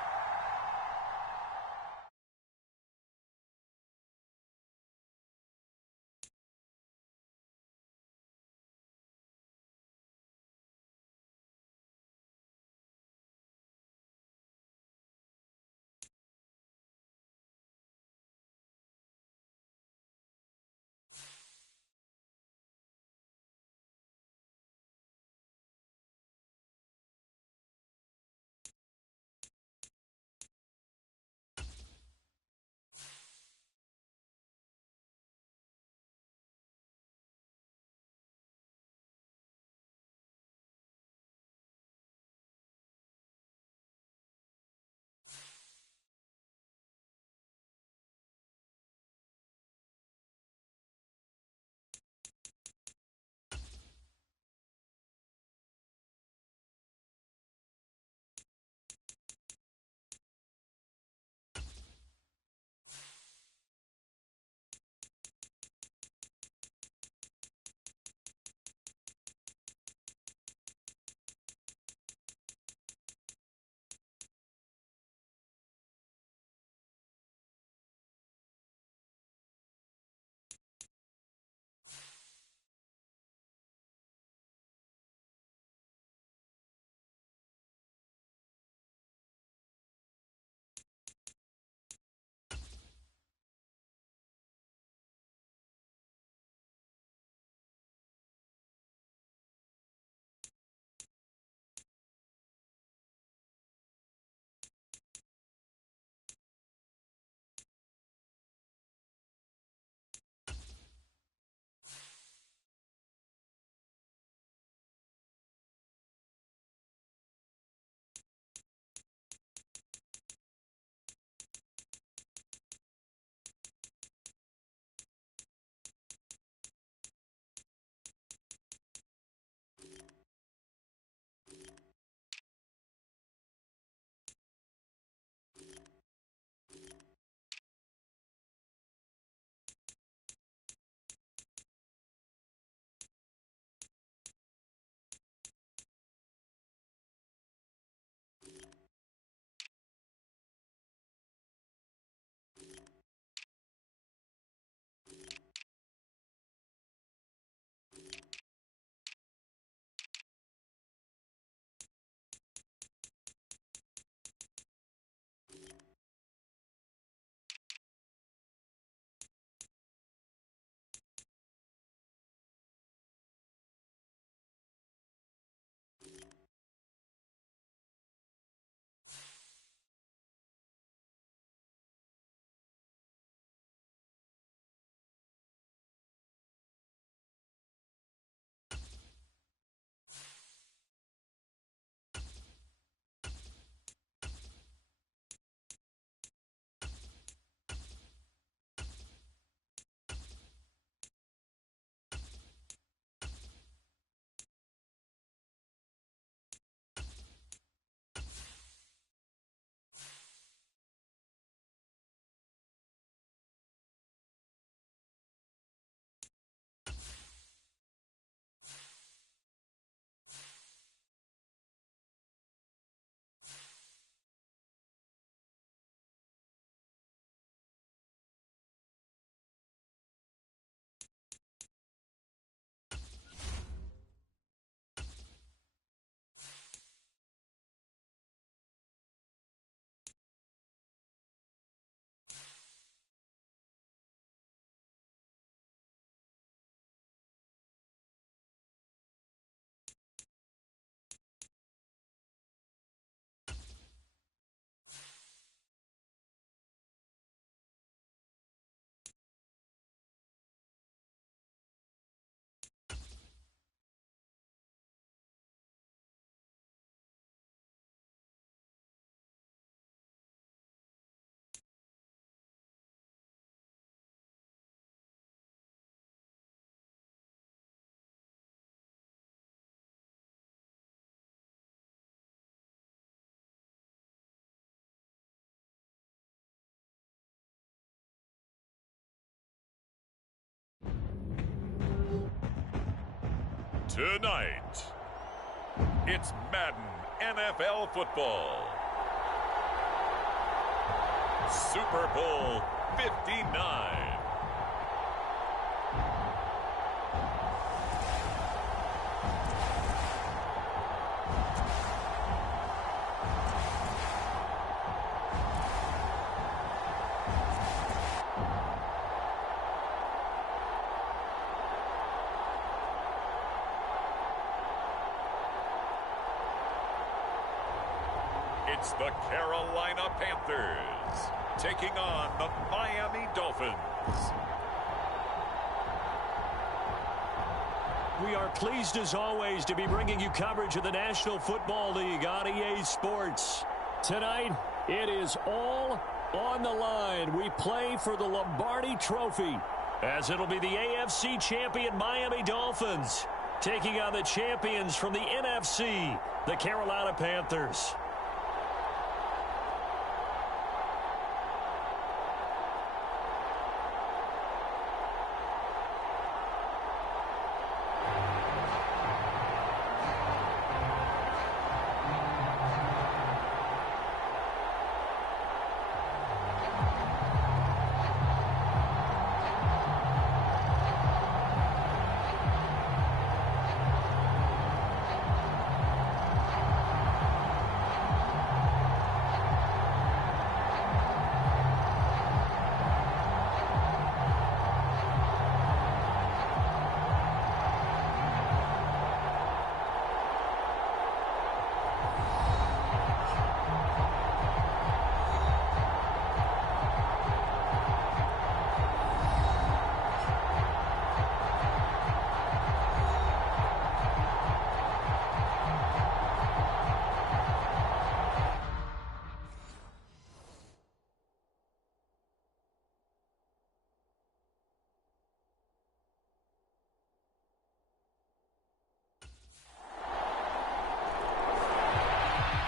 Tonight, it's Madden NFL football. Super Bowl 59. It's the Carolina Panthers taking on the Miami Dolphins. We are pleased as always to be bringing you coverage of the National Football League on EA Sports. Tonight, it is all on the line. We play for the Lombardi Trophy, as it'll be the AFC champion Miami Dolphins taking on the champions from the NFC, the Carolina Panthers.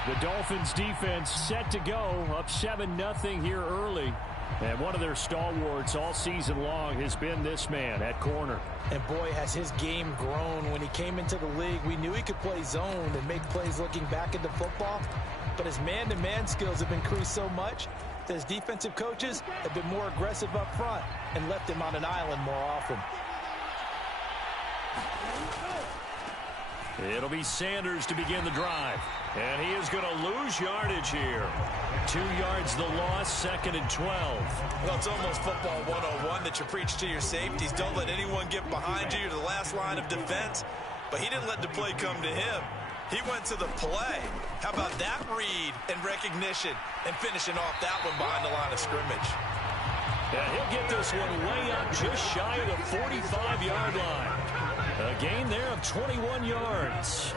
The Dolphins defense set to go, up 7-0 here early. And one of their stalwarts all season long has been this man at corner. And boy, has his game grown. When he came into the league, we knew he could play zone and make plays looking back into football. But his man-to-man skills have increased so much that his defensive coaches have been more aggressive up front and left him on an island more often. It'll be Sanders to begin the drive. And he is going to lose yardage here. 2 yards the loss, 2nd and 12. Well, it's almost football 101 that you preach to your safeties. Don't let anyone get behind you. You're the last line of defense. But he didn't let the play come to him. He went to the play. How about that read and recognition and finishing off that one behind the line of scrimmage? And he'll get this one way up just shy of the 45-yard line. A gain there of 21 yards.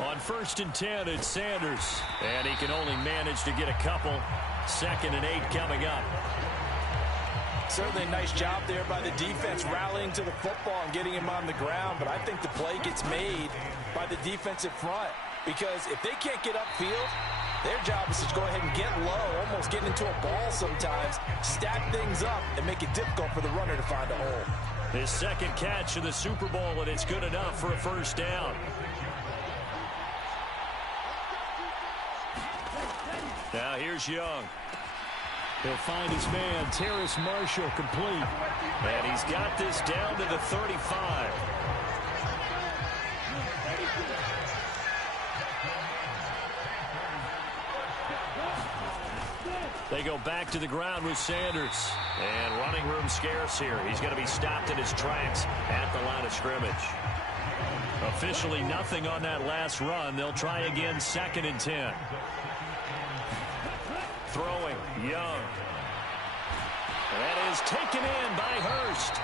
On 1st and 10, it's Sanders. And he can only manage to get a couple. 2nd and 8 coming up. Certainly a nice job there by the defense rallying to the football and getting him on the ground. But I think the play gets made by the defensive front. Because if they can't get upfield, their job is to go ahead and get low, almost get into a ball sometimes, stack things up, and make it difficult for the runner to find a hole. His 2nd catch in the Super Bowl, and it's good enough for a 1st down. Now here's Young. He'll find his man, Terrace Marshall, complete. And he's got this down to the 35. They go back to the ground with Sanders. And running room scarce here. He's going to be stopped in his tracks at the line of scrimmage. Officially nothing on that last run. They'll try again, 2nd and 10. Throwing, Young. That is taken in by Hurst.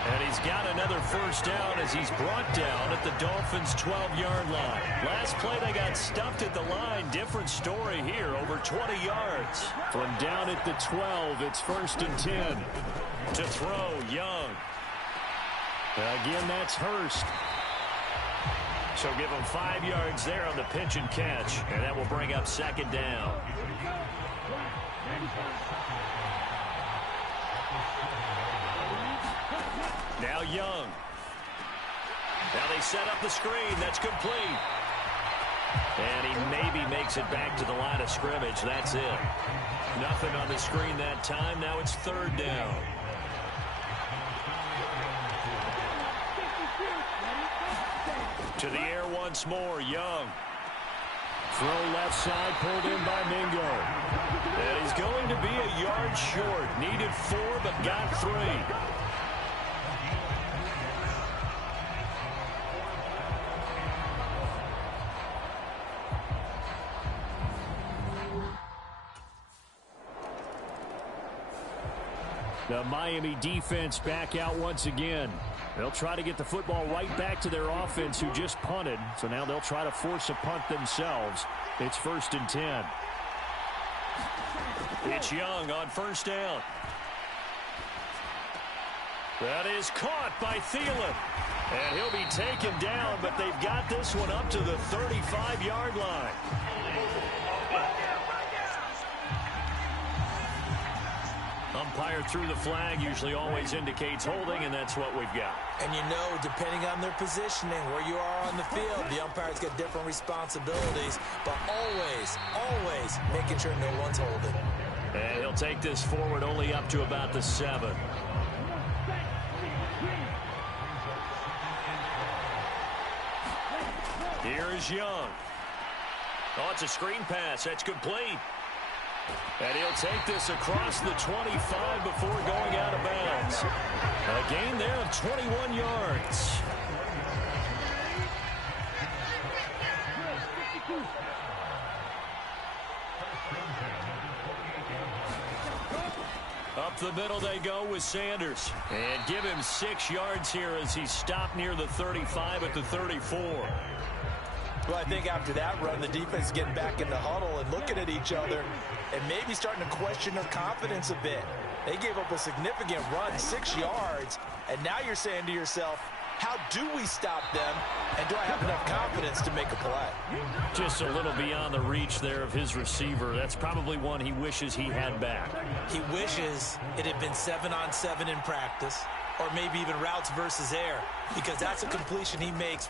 And he's got another 1st down as he's brought down at the Dolphins' 12-yard line. Last play, they got stuffed at the line. Different story here, over 20 yards. From down at the 12, it's 1st and 10. To throw, Young. Again, that's Hurst. So give him 5 yards there on the pitch and catch. And that will bring up 2nd down. Now Young. Now they set up the screen. That's complete. And he maybe makes it back to the line of scrimmage. That's it. Nothing on the screen that time. Now it's third down. To the air once more. Young. Throw left side, pulled in by Mingo. And he's going to be a yard short. Needed 4, but got 3. The Miami defense back out once again. They'll try to get the football right back to their offense who just punted. So now they'll try to force a punt themselves. It's 1st and 10. It's Young on first down. That is caught by Thielen. And he'll be taken down, but they've got this one up to the 35-yard line. Umpire threw the flag, usually always indicates holding, and that's what we've got. And you know, depending on their positioning, where you are on the field, the umpire's got different responsibilities, but always making sure no one's holding. And he'll take this forward only up to about the 7. Here is Young. Oh, it's a screen pass. That's complete. And he'll take this across the 25 before going out of bounds. A gain there of 21 yards. Up the middle they go with Sanders. And give him 6 yards here as he stopped near the 35 at the 34. Well, I think after that run, the defense is getting back in the huddle and looking at each other and maybe starting to question their confidence a bit. They gave up a significant run, 6 yards, and now you're saying to yourself, how do we stop them, and do I have enough confidence to make a play? Just a little beyond the reach there of his receiver. That's probably one he wishes he had back. He wishes it had been 7-on-7 in practice, or maybe even routes versus air, because that's a completion he makes,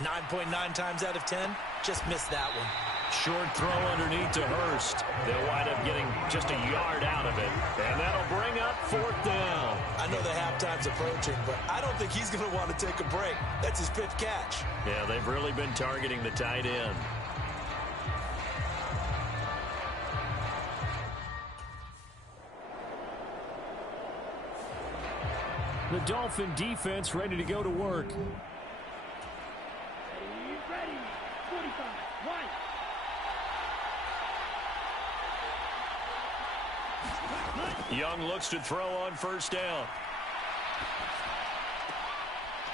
9.9 times out of 10? Just missed that one. Short throw underneath to Hurst. They'll wind up getting just a yard out of it. And that'll bring up 4th down. I know the halftime's approaching, but I don't think he's going to want to take a break. That's his 5th catch. Yeah, they've really been targeting the tight end. The Dolphin defense ready to go to work. Young looks to throw on first down.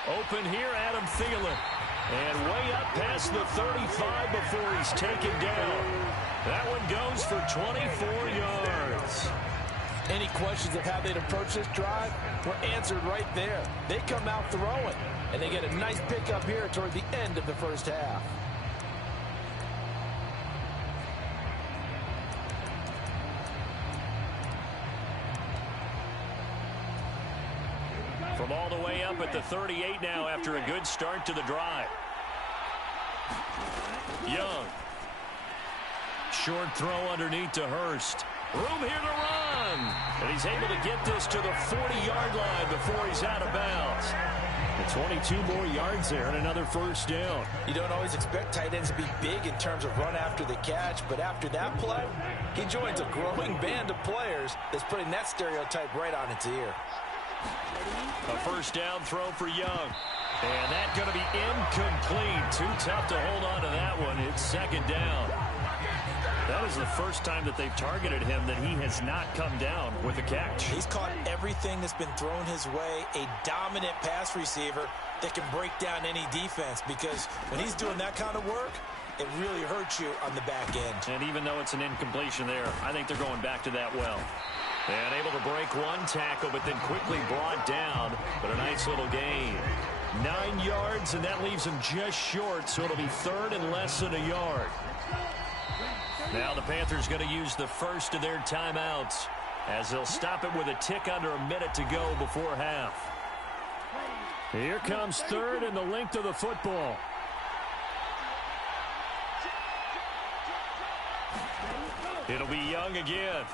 Open here, Adam Thielen. And way up past the 35 before he's taken down. That one goes for 24 yards. Any questions of how they'd approach this drive were answered right there. They come out throwing, and they get a nice pickup here toward the end of the first half. From all the way up at the 38 now after a good start to the drive. Young. Short throw underneath to Hurst. Room here to run. And he's able to get this to the 40-yard line before he's out of bounds. And 22 more yards there and another first down. You don't always expect tight ends to be big in terms of run after the catch, but after that play, he joins a growing band of players that's putting that stereotype right on its ear. A first down throw for Young. And that's going to be incomplete. Too tough to hold on to that one. It's 2nd down. That is the first time that they've targeted him that he has not come down with a catch. He's caught everything that's been thrown his way. A dominant pass receiver that can break down any defense, because when he's doing that kind of work, it really hurts you on the back end. And even though it's an incompletion there, I think they're going back to that well. And able to break one tackle, but then quickly brought down. But a nice little gain. 9 yards, and that leaves him just short, so it'll be 3rd and less than a yard. Now the Panthers going to use the first of their timeouts. as they'll stop it with a tick under a minute to go before half. Here comes third and the length of the football. It'll be Young again.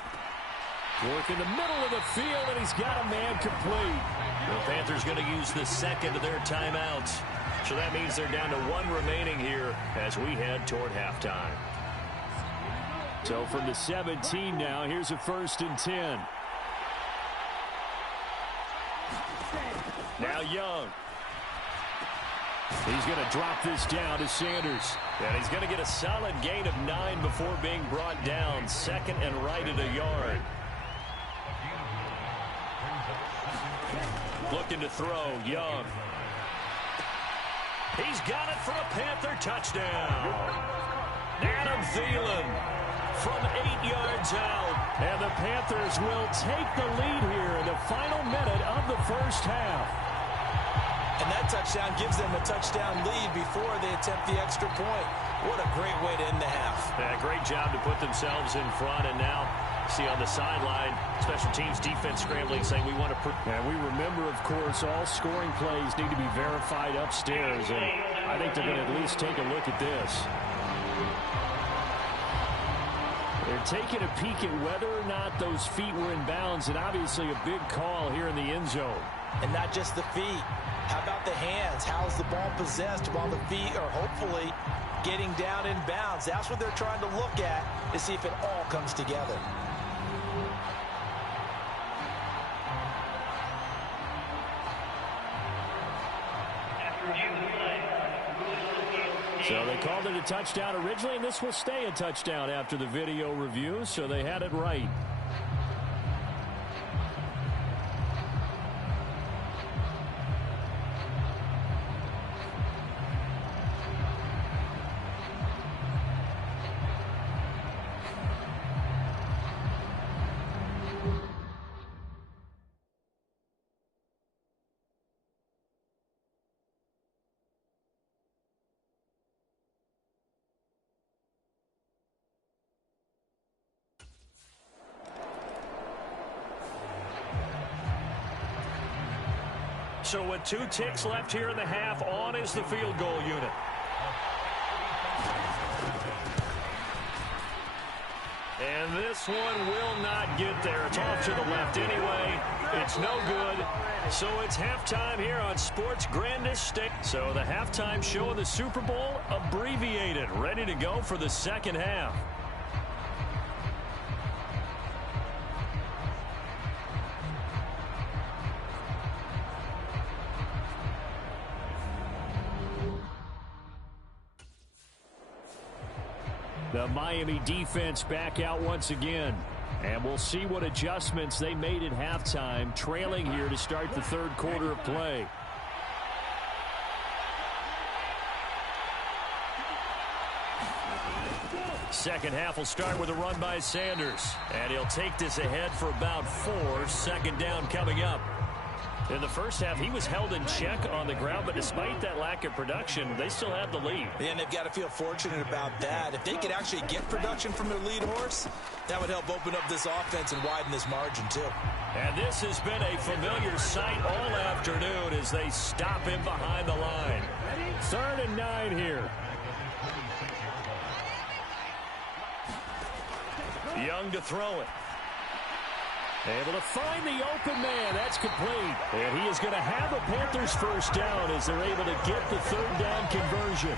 Work in the middle of the field, and he's got a man complete. The Panthers going to use the second of their timeouts. So that means they're down to one remaining here as we head toward halftime. So from the 17 now, here's a 1st and 10. Now Young. He's going to drop this down to Sanders. And he's going to get a solid gain of 9 before being brought down. 2nd and right at a yard. Looking to throw, Young. He's got it for a Panther touchdown. Adam Thielen from 8 yards out. And the Panthers will take the lead here in the final minute of the first half. And that touchdown gives them a touchdown lead before they attempt the extra point. What a great way to end the half. Yeah, great job to put themselves in front. And now, see on the sideline, special teams defense scrambling, saying we want to... And we remember, of course, all scoring plays need to be verified upstairs. And I think they're going to at least take a look at this. They're taking a peek at whether or not those feet were in bounds. And obviously a big call here in the end zone. And not just the feet. How about the hands? How's the ball possessed while the feet are hopefully getting down in bounds? That's what they're trying to look at to see if it all comes together. So they called it a touchdown originally, and this will stay a touchdown after the video review, so they had it right. So with 2 ticks left here in the half, on is the field goal unit. And this one will not get there. It's off to the left anyway. It's no good. So it's halftime here on Sports Grandest State. So the halftime show of the Super Bowl abbreviated, ready to go for the second half. The Miami defense back out once again. And we'll see what adjustments they made at halftime, trailing here to start the third quarter of play. Second half will start with a run by Sanders. And he'll take this ahead for about 4. 2nd down coming up. In the first half, he was held in check on the ground, but despite that lack of production, they still have the lead. And they've got to feel fortunate about that. If they could actually get production from their lead horse, that would help open up this offense and widen this margin, too. And this has been a familiar sight all afternoon as they stop him behind the line. 3rd and 9 here. Young to throw it. Able to find the open man. That's complete. And he is going to have a Panthers first down as they're able to get the 3rd down conversion.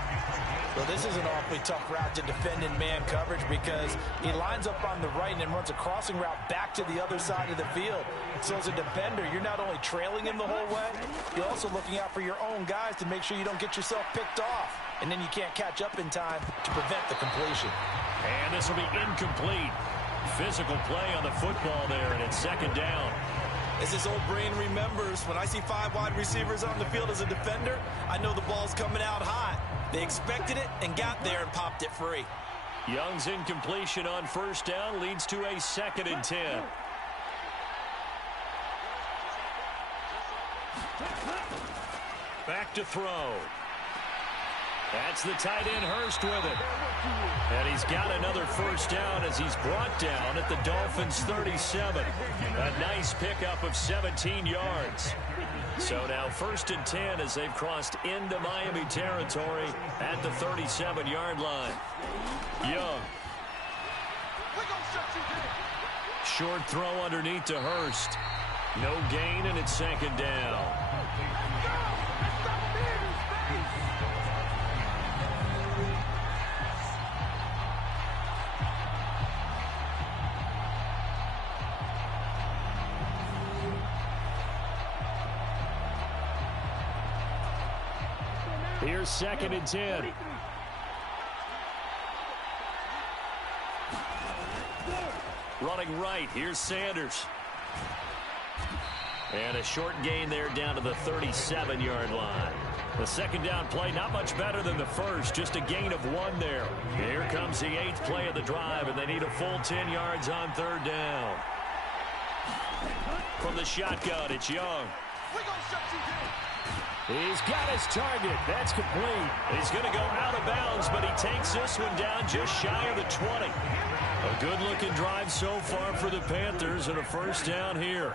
Well, this is an awfully tough route to defend in man coverage because he lines up on the right and then runs a crossing route back to the other side of the field. So as a defender, you're not only trailing him the whole way, you're also looking out for your own guys to make sure you don't get yourself picked off. And then you can't catch up in time to prevent the completion. And this will be incomplete. Physical play on the football there, and it's 2nd down. As this old brain remembers, when I see 5 wide receivers on the field as a defender, I know the ball's coming out hot. They expected it and got there and popped it free. Young's incompletion on 1st down leads to a 2nd and 10. Back to throw. That's the tight end Hurst with it. And he's got another first down as he's brought down at the Dolphins' 37. A nice pickup of 17 yards. So now 1st and 10 as they've crossed into Miami territory at the 37-yard line. Young. Short throw underneath to Hurst. No gain, and it's 2nd down. Here's 2nd and 10. Running right, here's Sanders. And a short gain there down to the 37-yard line. The 2nd down play, not much better than the first, just a gain of 1 there. Here comes the 8th play of the drive, and they need a full 10 yards on 3rd down. From the shotgun, it's Young. He's got his target. That's complete. He's going to go out of bounds, but he takes this one down just shy of the 20. A good-looking drive so far for the Panthers, and a first down here.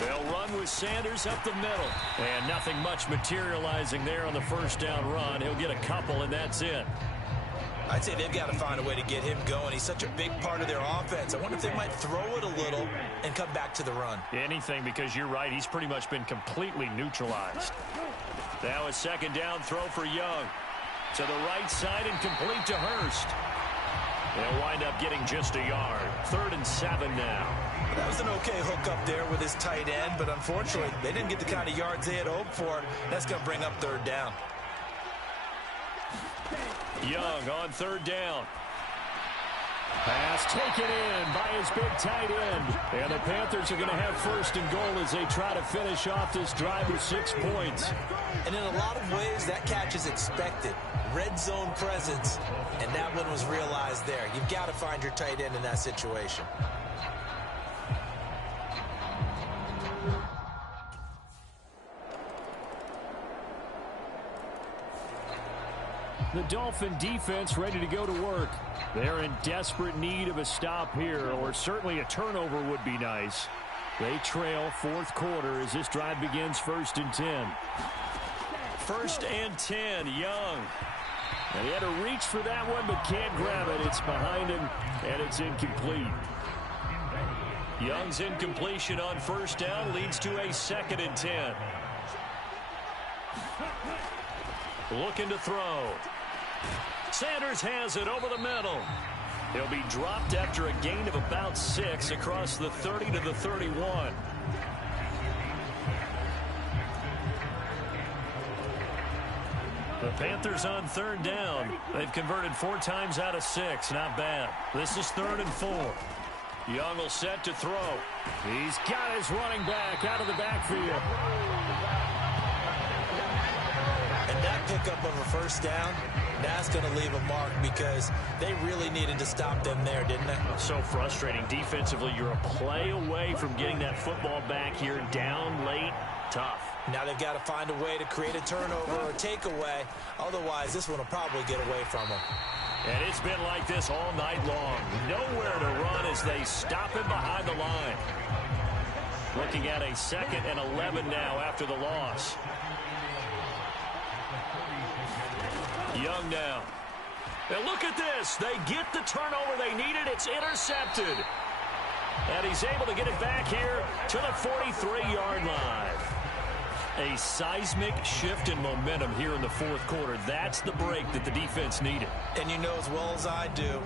They'll run with Sanders up the middle. And nothing much materializing there on the first down run. He'll get a couple, and that's it. I'd say they've got to find a way to get him going. He's such a big part of their offense. I wonder if they might throw it a little and come back to the run. Anything, because you're right. He's pretty much been completely neutralized. Now a 2nd down throw for Young. To the right side and complete to Hurst. They'll wind up getting just a yard. 3rd and 7 now. That was an okay hook up there with his tight end, but unfortunately, they didn't get the kind of yards they had hoped for. That's going to bring up 3rd down. Young on 3rd down. Pass taken in by his big tight end. And the Panthers are going to have 1st and goal as they try to finish off this drive with 6 points. And in a lot of ways, that catch is expected. Red zone presence, and that one was realized there. You've got to find your tight end in that situation. The Dolphin defense ready to go to work. They're in desperate need of a stop here, or certainly a turnover would be nice. They trail 4th quarter as this drive begins 1st and 10. 1st and 10, Young. And he had to reach for that one, but can't grab it. It's behind him, and it's incomplete. Young's incompletion on 1st down leads to a 2nd and 10. Looking to throw. Sanders has it over the middle. He'll be dropped after a gain of about 6 across the 30 to the 31. The Panthers on 3rd down. They've converted 4 times out of 6. Not bad. This is 3rd and 4. Young will set to throw. He's got his running back out of the backfield. And that pickup of a 1st down, that's going to leave a mark because they really needed to stop them there, didn't they? So frustrating. Defensively, you're a play away from getting that football back here down late. Tough. Now they've got to find a way to create a turnover or a takeaway. Otherwise, this one will probably get away from them. And it's been like this all night long. Nowhere to run as they stop him behind the line. Looking at a 2nd and 11 now after the loss. Young now. And look at this. They get the turnover they needed. It's intercepted. And he's able to get it back here to the 43-yard line. A seismic shift in momentum here in the 4th quarter. That's the break that the defense needed. And you know as well as I do.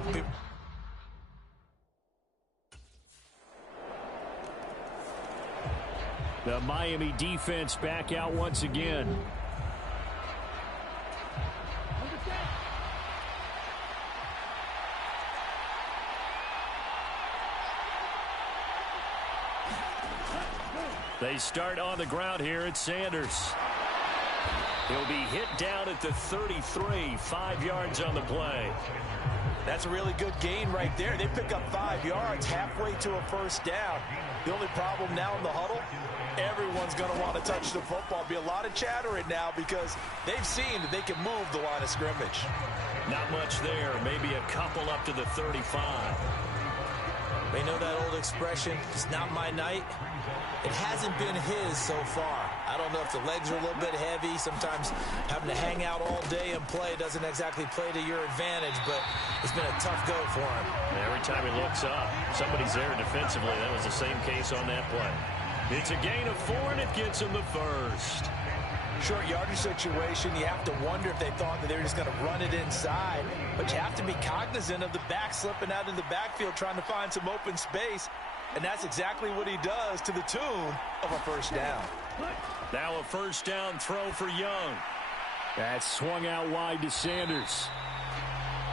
The Miami defense back out once again. They start on the ground here at Sanders. He'll be hit down at the 33, 5 yards on the play. That's a really good gain right there. They pick up 5 yards halfway to a 1st down. The only problem now in the huddle, Everyone's going to want to touch the football. Be a lot of chatter right now because they've seen that they can move the line of scrimmage. Not much there. Maybe a couple up to the 35. They know that old expression, it's not my night. It hasn't been his so far. I don't know if the legs are a little bit heavy. Sometimes having to hang out all day and play doesn't exactly play to your advantage, but it's been a tough go for him. Every time he looks up, somebody's there defensively. That was the same case on that play. It's a gain of 4, and it gets him the first. Short yardage situation, you have to wonder if they thought that they were just going to run it inside, but you have to be cognizant of the back slipping out in the backfield trying to find some open space, and that's exactly what he does to the tune of a first down. Now a first down throw for Young. That's swung out wide to Sanders.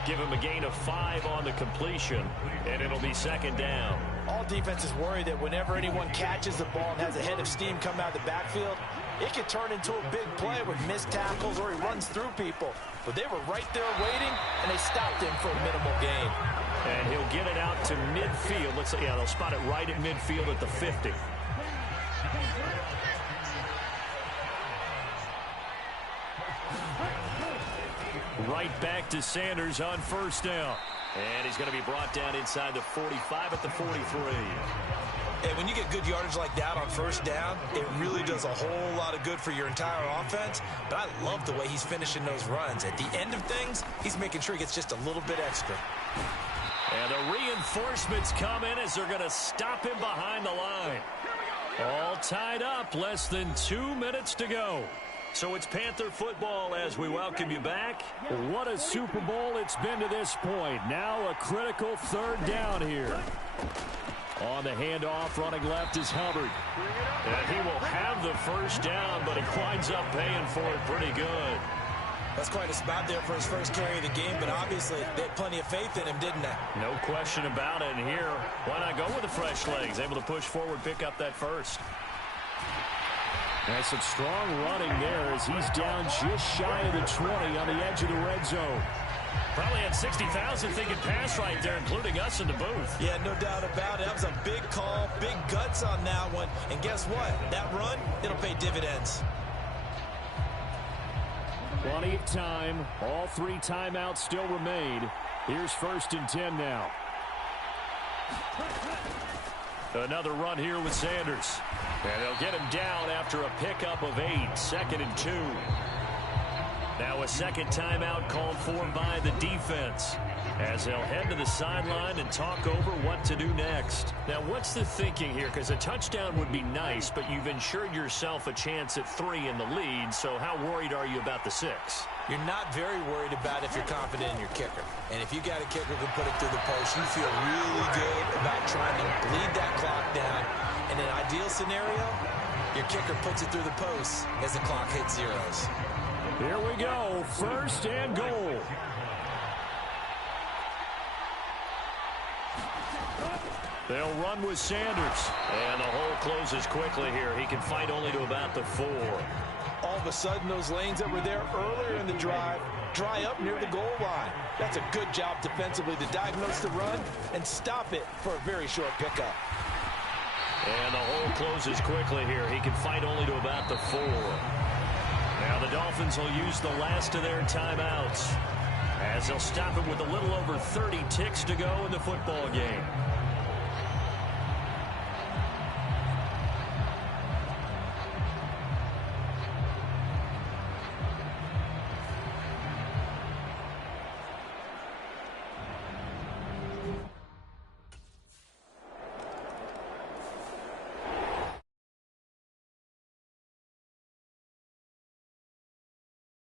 Give him a gain of 5 on the completion, and it'll be second down. All defenses worry that whenever anyone catches the ball and has a head of steam come out of the backfield, it could turn into a big play with missed tackles or he runs through people. But they were right there waiting, and they stopped him for a minimal gain. And he'll get it out to midfield. They'll spot it right at midfield at the 50. Right back to Sanders on first down. And he's going to be brought down inside the 45 at the 43. And when you get good yardage like that on first down, it really does a whole lot of good for your entire offense. But I love the way he's finishing those runs. At the end of things, he's making sure he gets just a little bit extra. And the reinforcements come in as they're going to stop him behind the line. All tied up, less than 2 minutes to go. So it's Panther football as we welcome you back. What a Super Bowl it's been to this point. Now a critical third down here. On the handoff, running left is Hubbard. And he will have the first down, but he winds up paying for it pretty good. That's quite a spot there for his first carry of the game, but obviously they had plenty of faith in him, didn't they? No question about it. And here, why not go with the fresh legs? Able to push forward, pick up that first. And some strong running there as he's down just shy of the 20 on the edge of the red zone. Probably had 60,000 thinking pass right there, including us in the booth. Yeah, no doubt about it. That was a big call, big guts on that one. And guess what? That run, it'll pay dividends. Plenty of time. All 3 timeouts still remain. Here's 1st and 10 now. Another run here with Sanders. And they'll get him down after a pickup of 8, 2nd and 2. Now a second timeout called for by the defense as they'll head to the sideline and talk over what to do next. Now, what's the thinking here? Because a touchdown would be nice, but you've ensured yourself a chance at 3 in the lead, so how worried are you about the 6? You're not very worried about if you're confident in your kicker. And if you got a kicker who can put it through the post, you feel really good about trying to bleed that clock down. In an ideal scenario, your kicker puts it through the post as the clock hits zeros. Here we go, 1st and goal. They'll run with Sanders. And the hole closes quickly here. He can fight only to about the 4. All of a sudden, those lanes that were there earlier in the drive dry up near the goal line. That's a good job defensively to diagnose the run and stop it for a very short pickup. And the hole closes quickly here. He can fight only to about the 4. Now the Dolphins will use the last of their timeouts as they'll stop it with a little over 30 ticks to go in the football game.